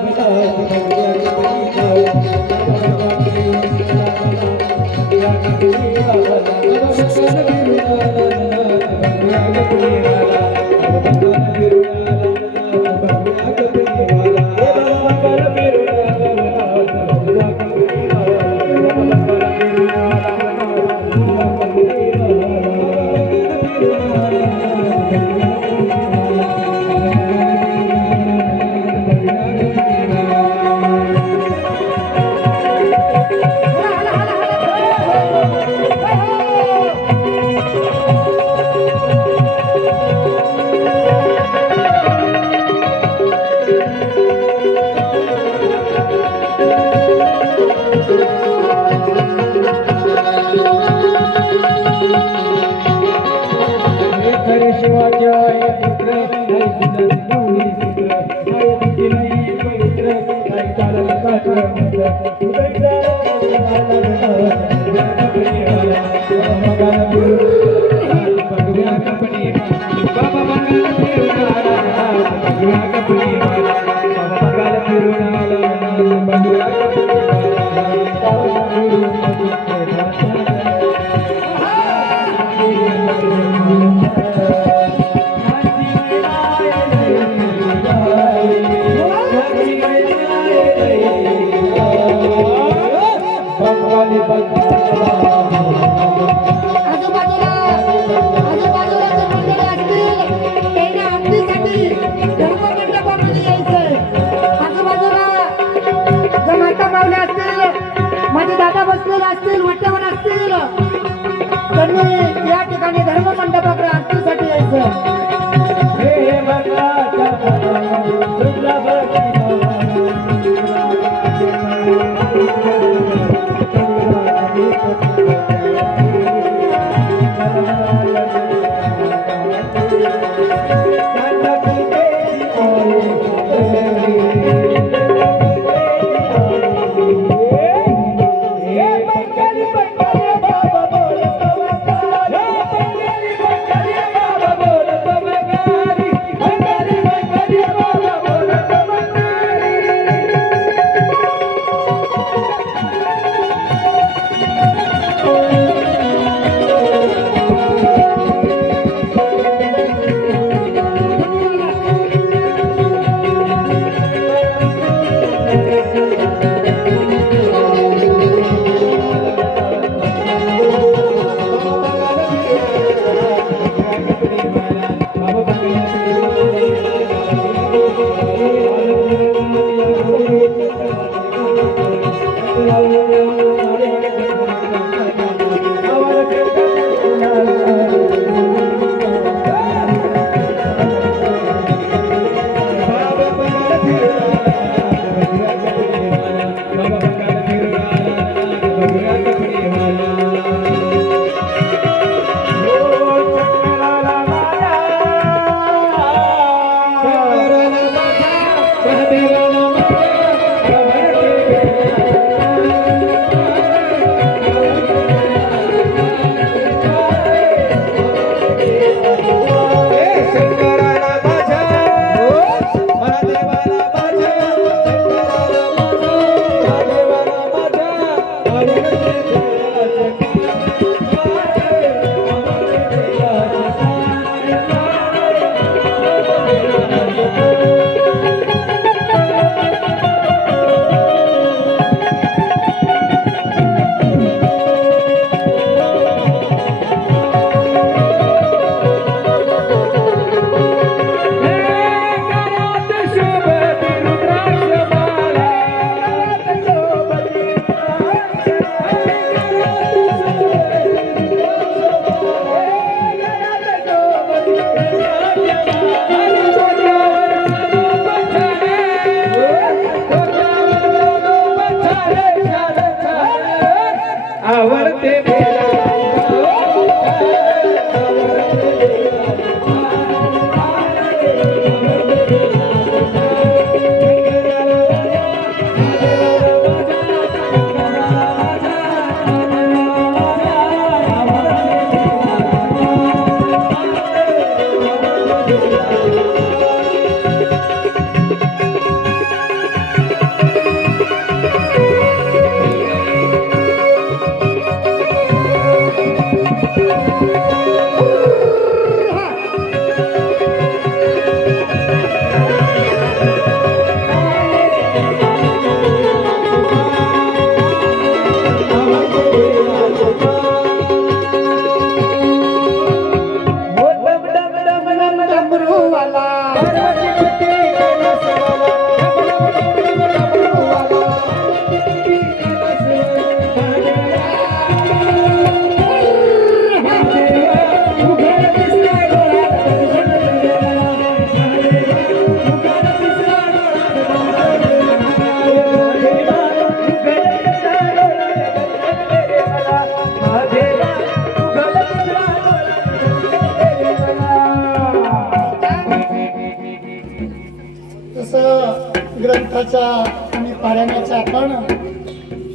ग्रंथाच्या आणि पारायणाच्या आपण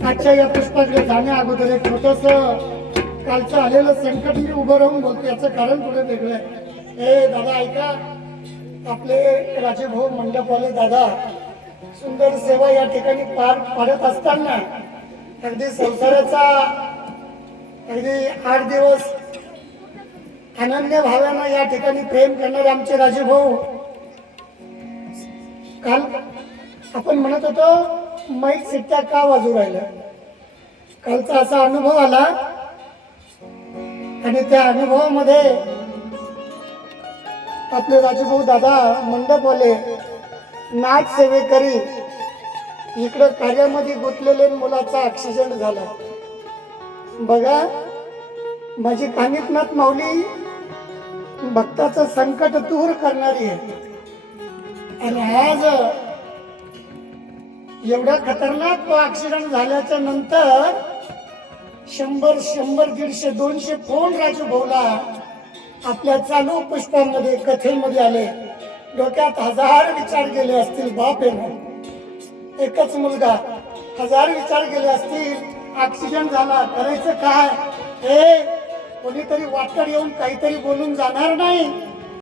आजच्या या पुष्पाकडे जाण्या अगोदर एक छोटस कालचं आलेलं संकट मी उभं राहून बोलतो. याचं कारण थोडं वेगळं आहे. ए दादा ऐका, आपले राजेभाऊ मंडपवाले दादा सुंदर सेवा या ठिकाणी पार पाडत असताना अगदी संसाराचा अगदी 8 दिवस अनन्य भावानं या ठिकाणी प्रेम करणारे आमचे राजेभाऊ काल आपण म्हणत होतो माईक सिट्ट्या का वाजू राहिल्या. कालचा असा अनुभव आला आणि त्या अनुभवामध्ये आपले राजभाऊ दादा मंडपवाले नाच सेवेकरी इकडं कार्यामध्ये गुंतलेले मुलाचा ऍक्सिडेंट झाला. बघा माझी कानिकनाथ माऊली भक्ताचं संकट दूर करणारी आहे आणि आज एवढा खतरनाक तो ऍक्सिडेंट झाल्याच्या नंतर 100 150 200 फोन राजू भाऊला आपल्या चालू पुष्पांमध्ये कथेमध्ये आले. डोक्यात 1000 विचार गेले असतील. बाप आहे ना, एकच मुलगा, 1000 विचार गेले असतील. ऍक्सिडेंट झाला, करायचं काय? कोणीतरी वाटकर येऊन काहीतरी बोलून जाणार नाही.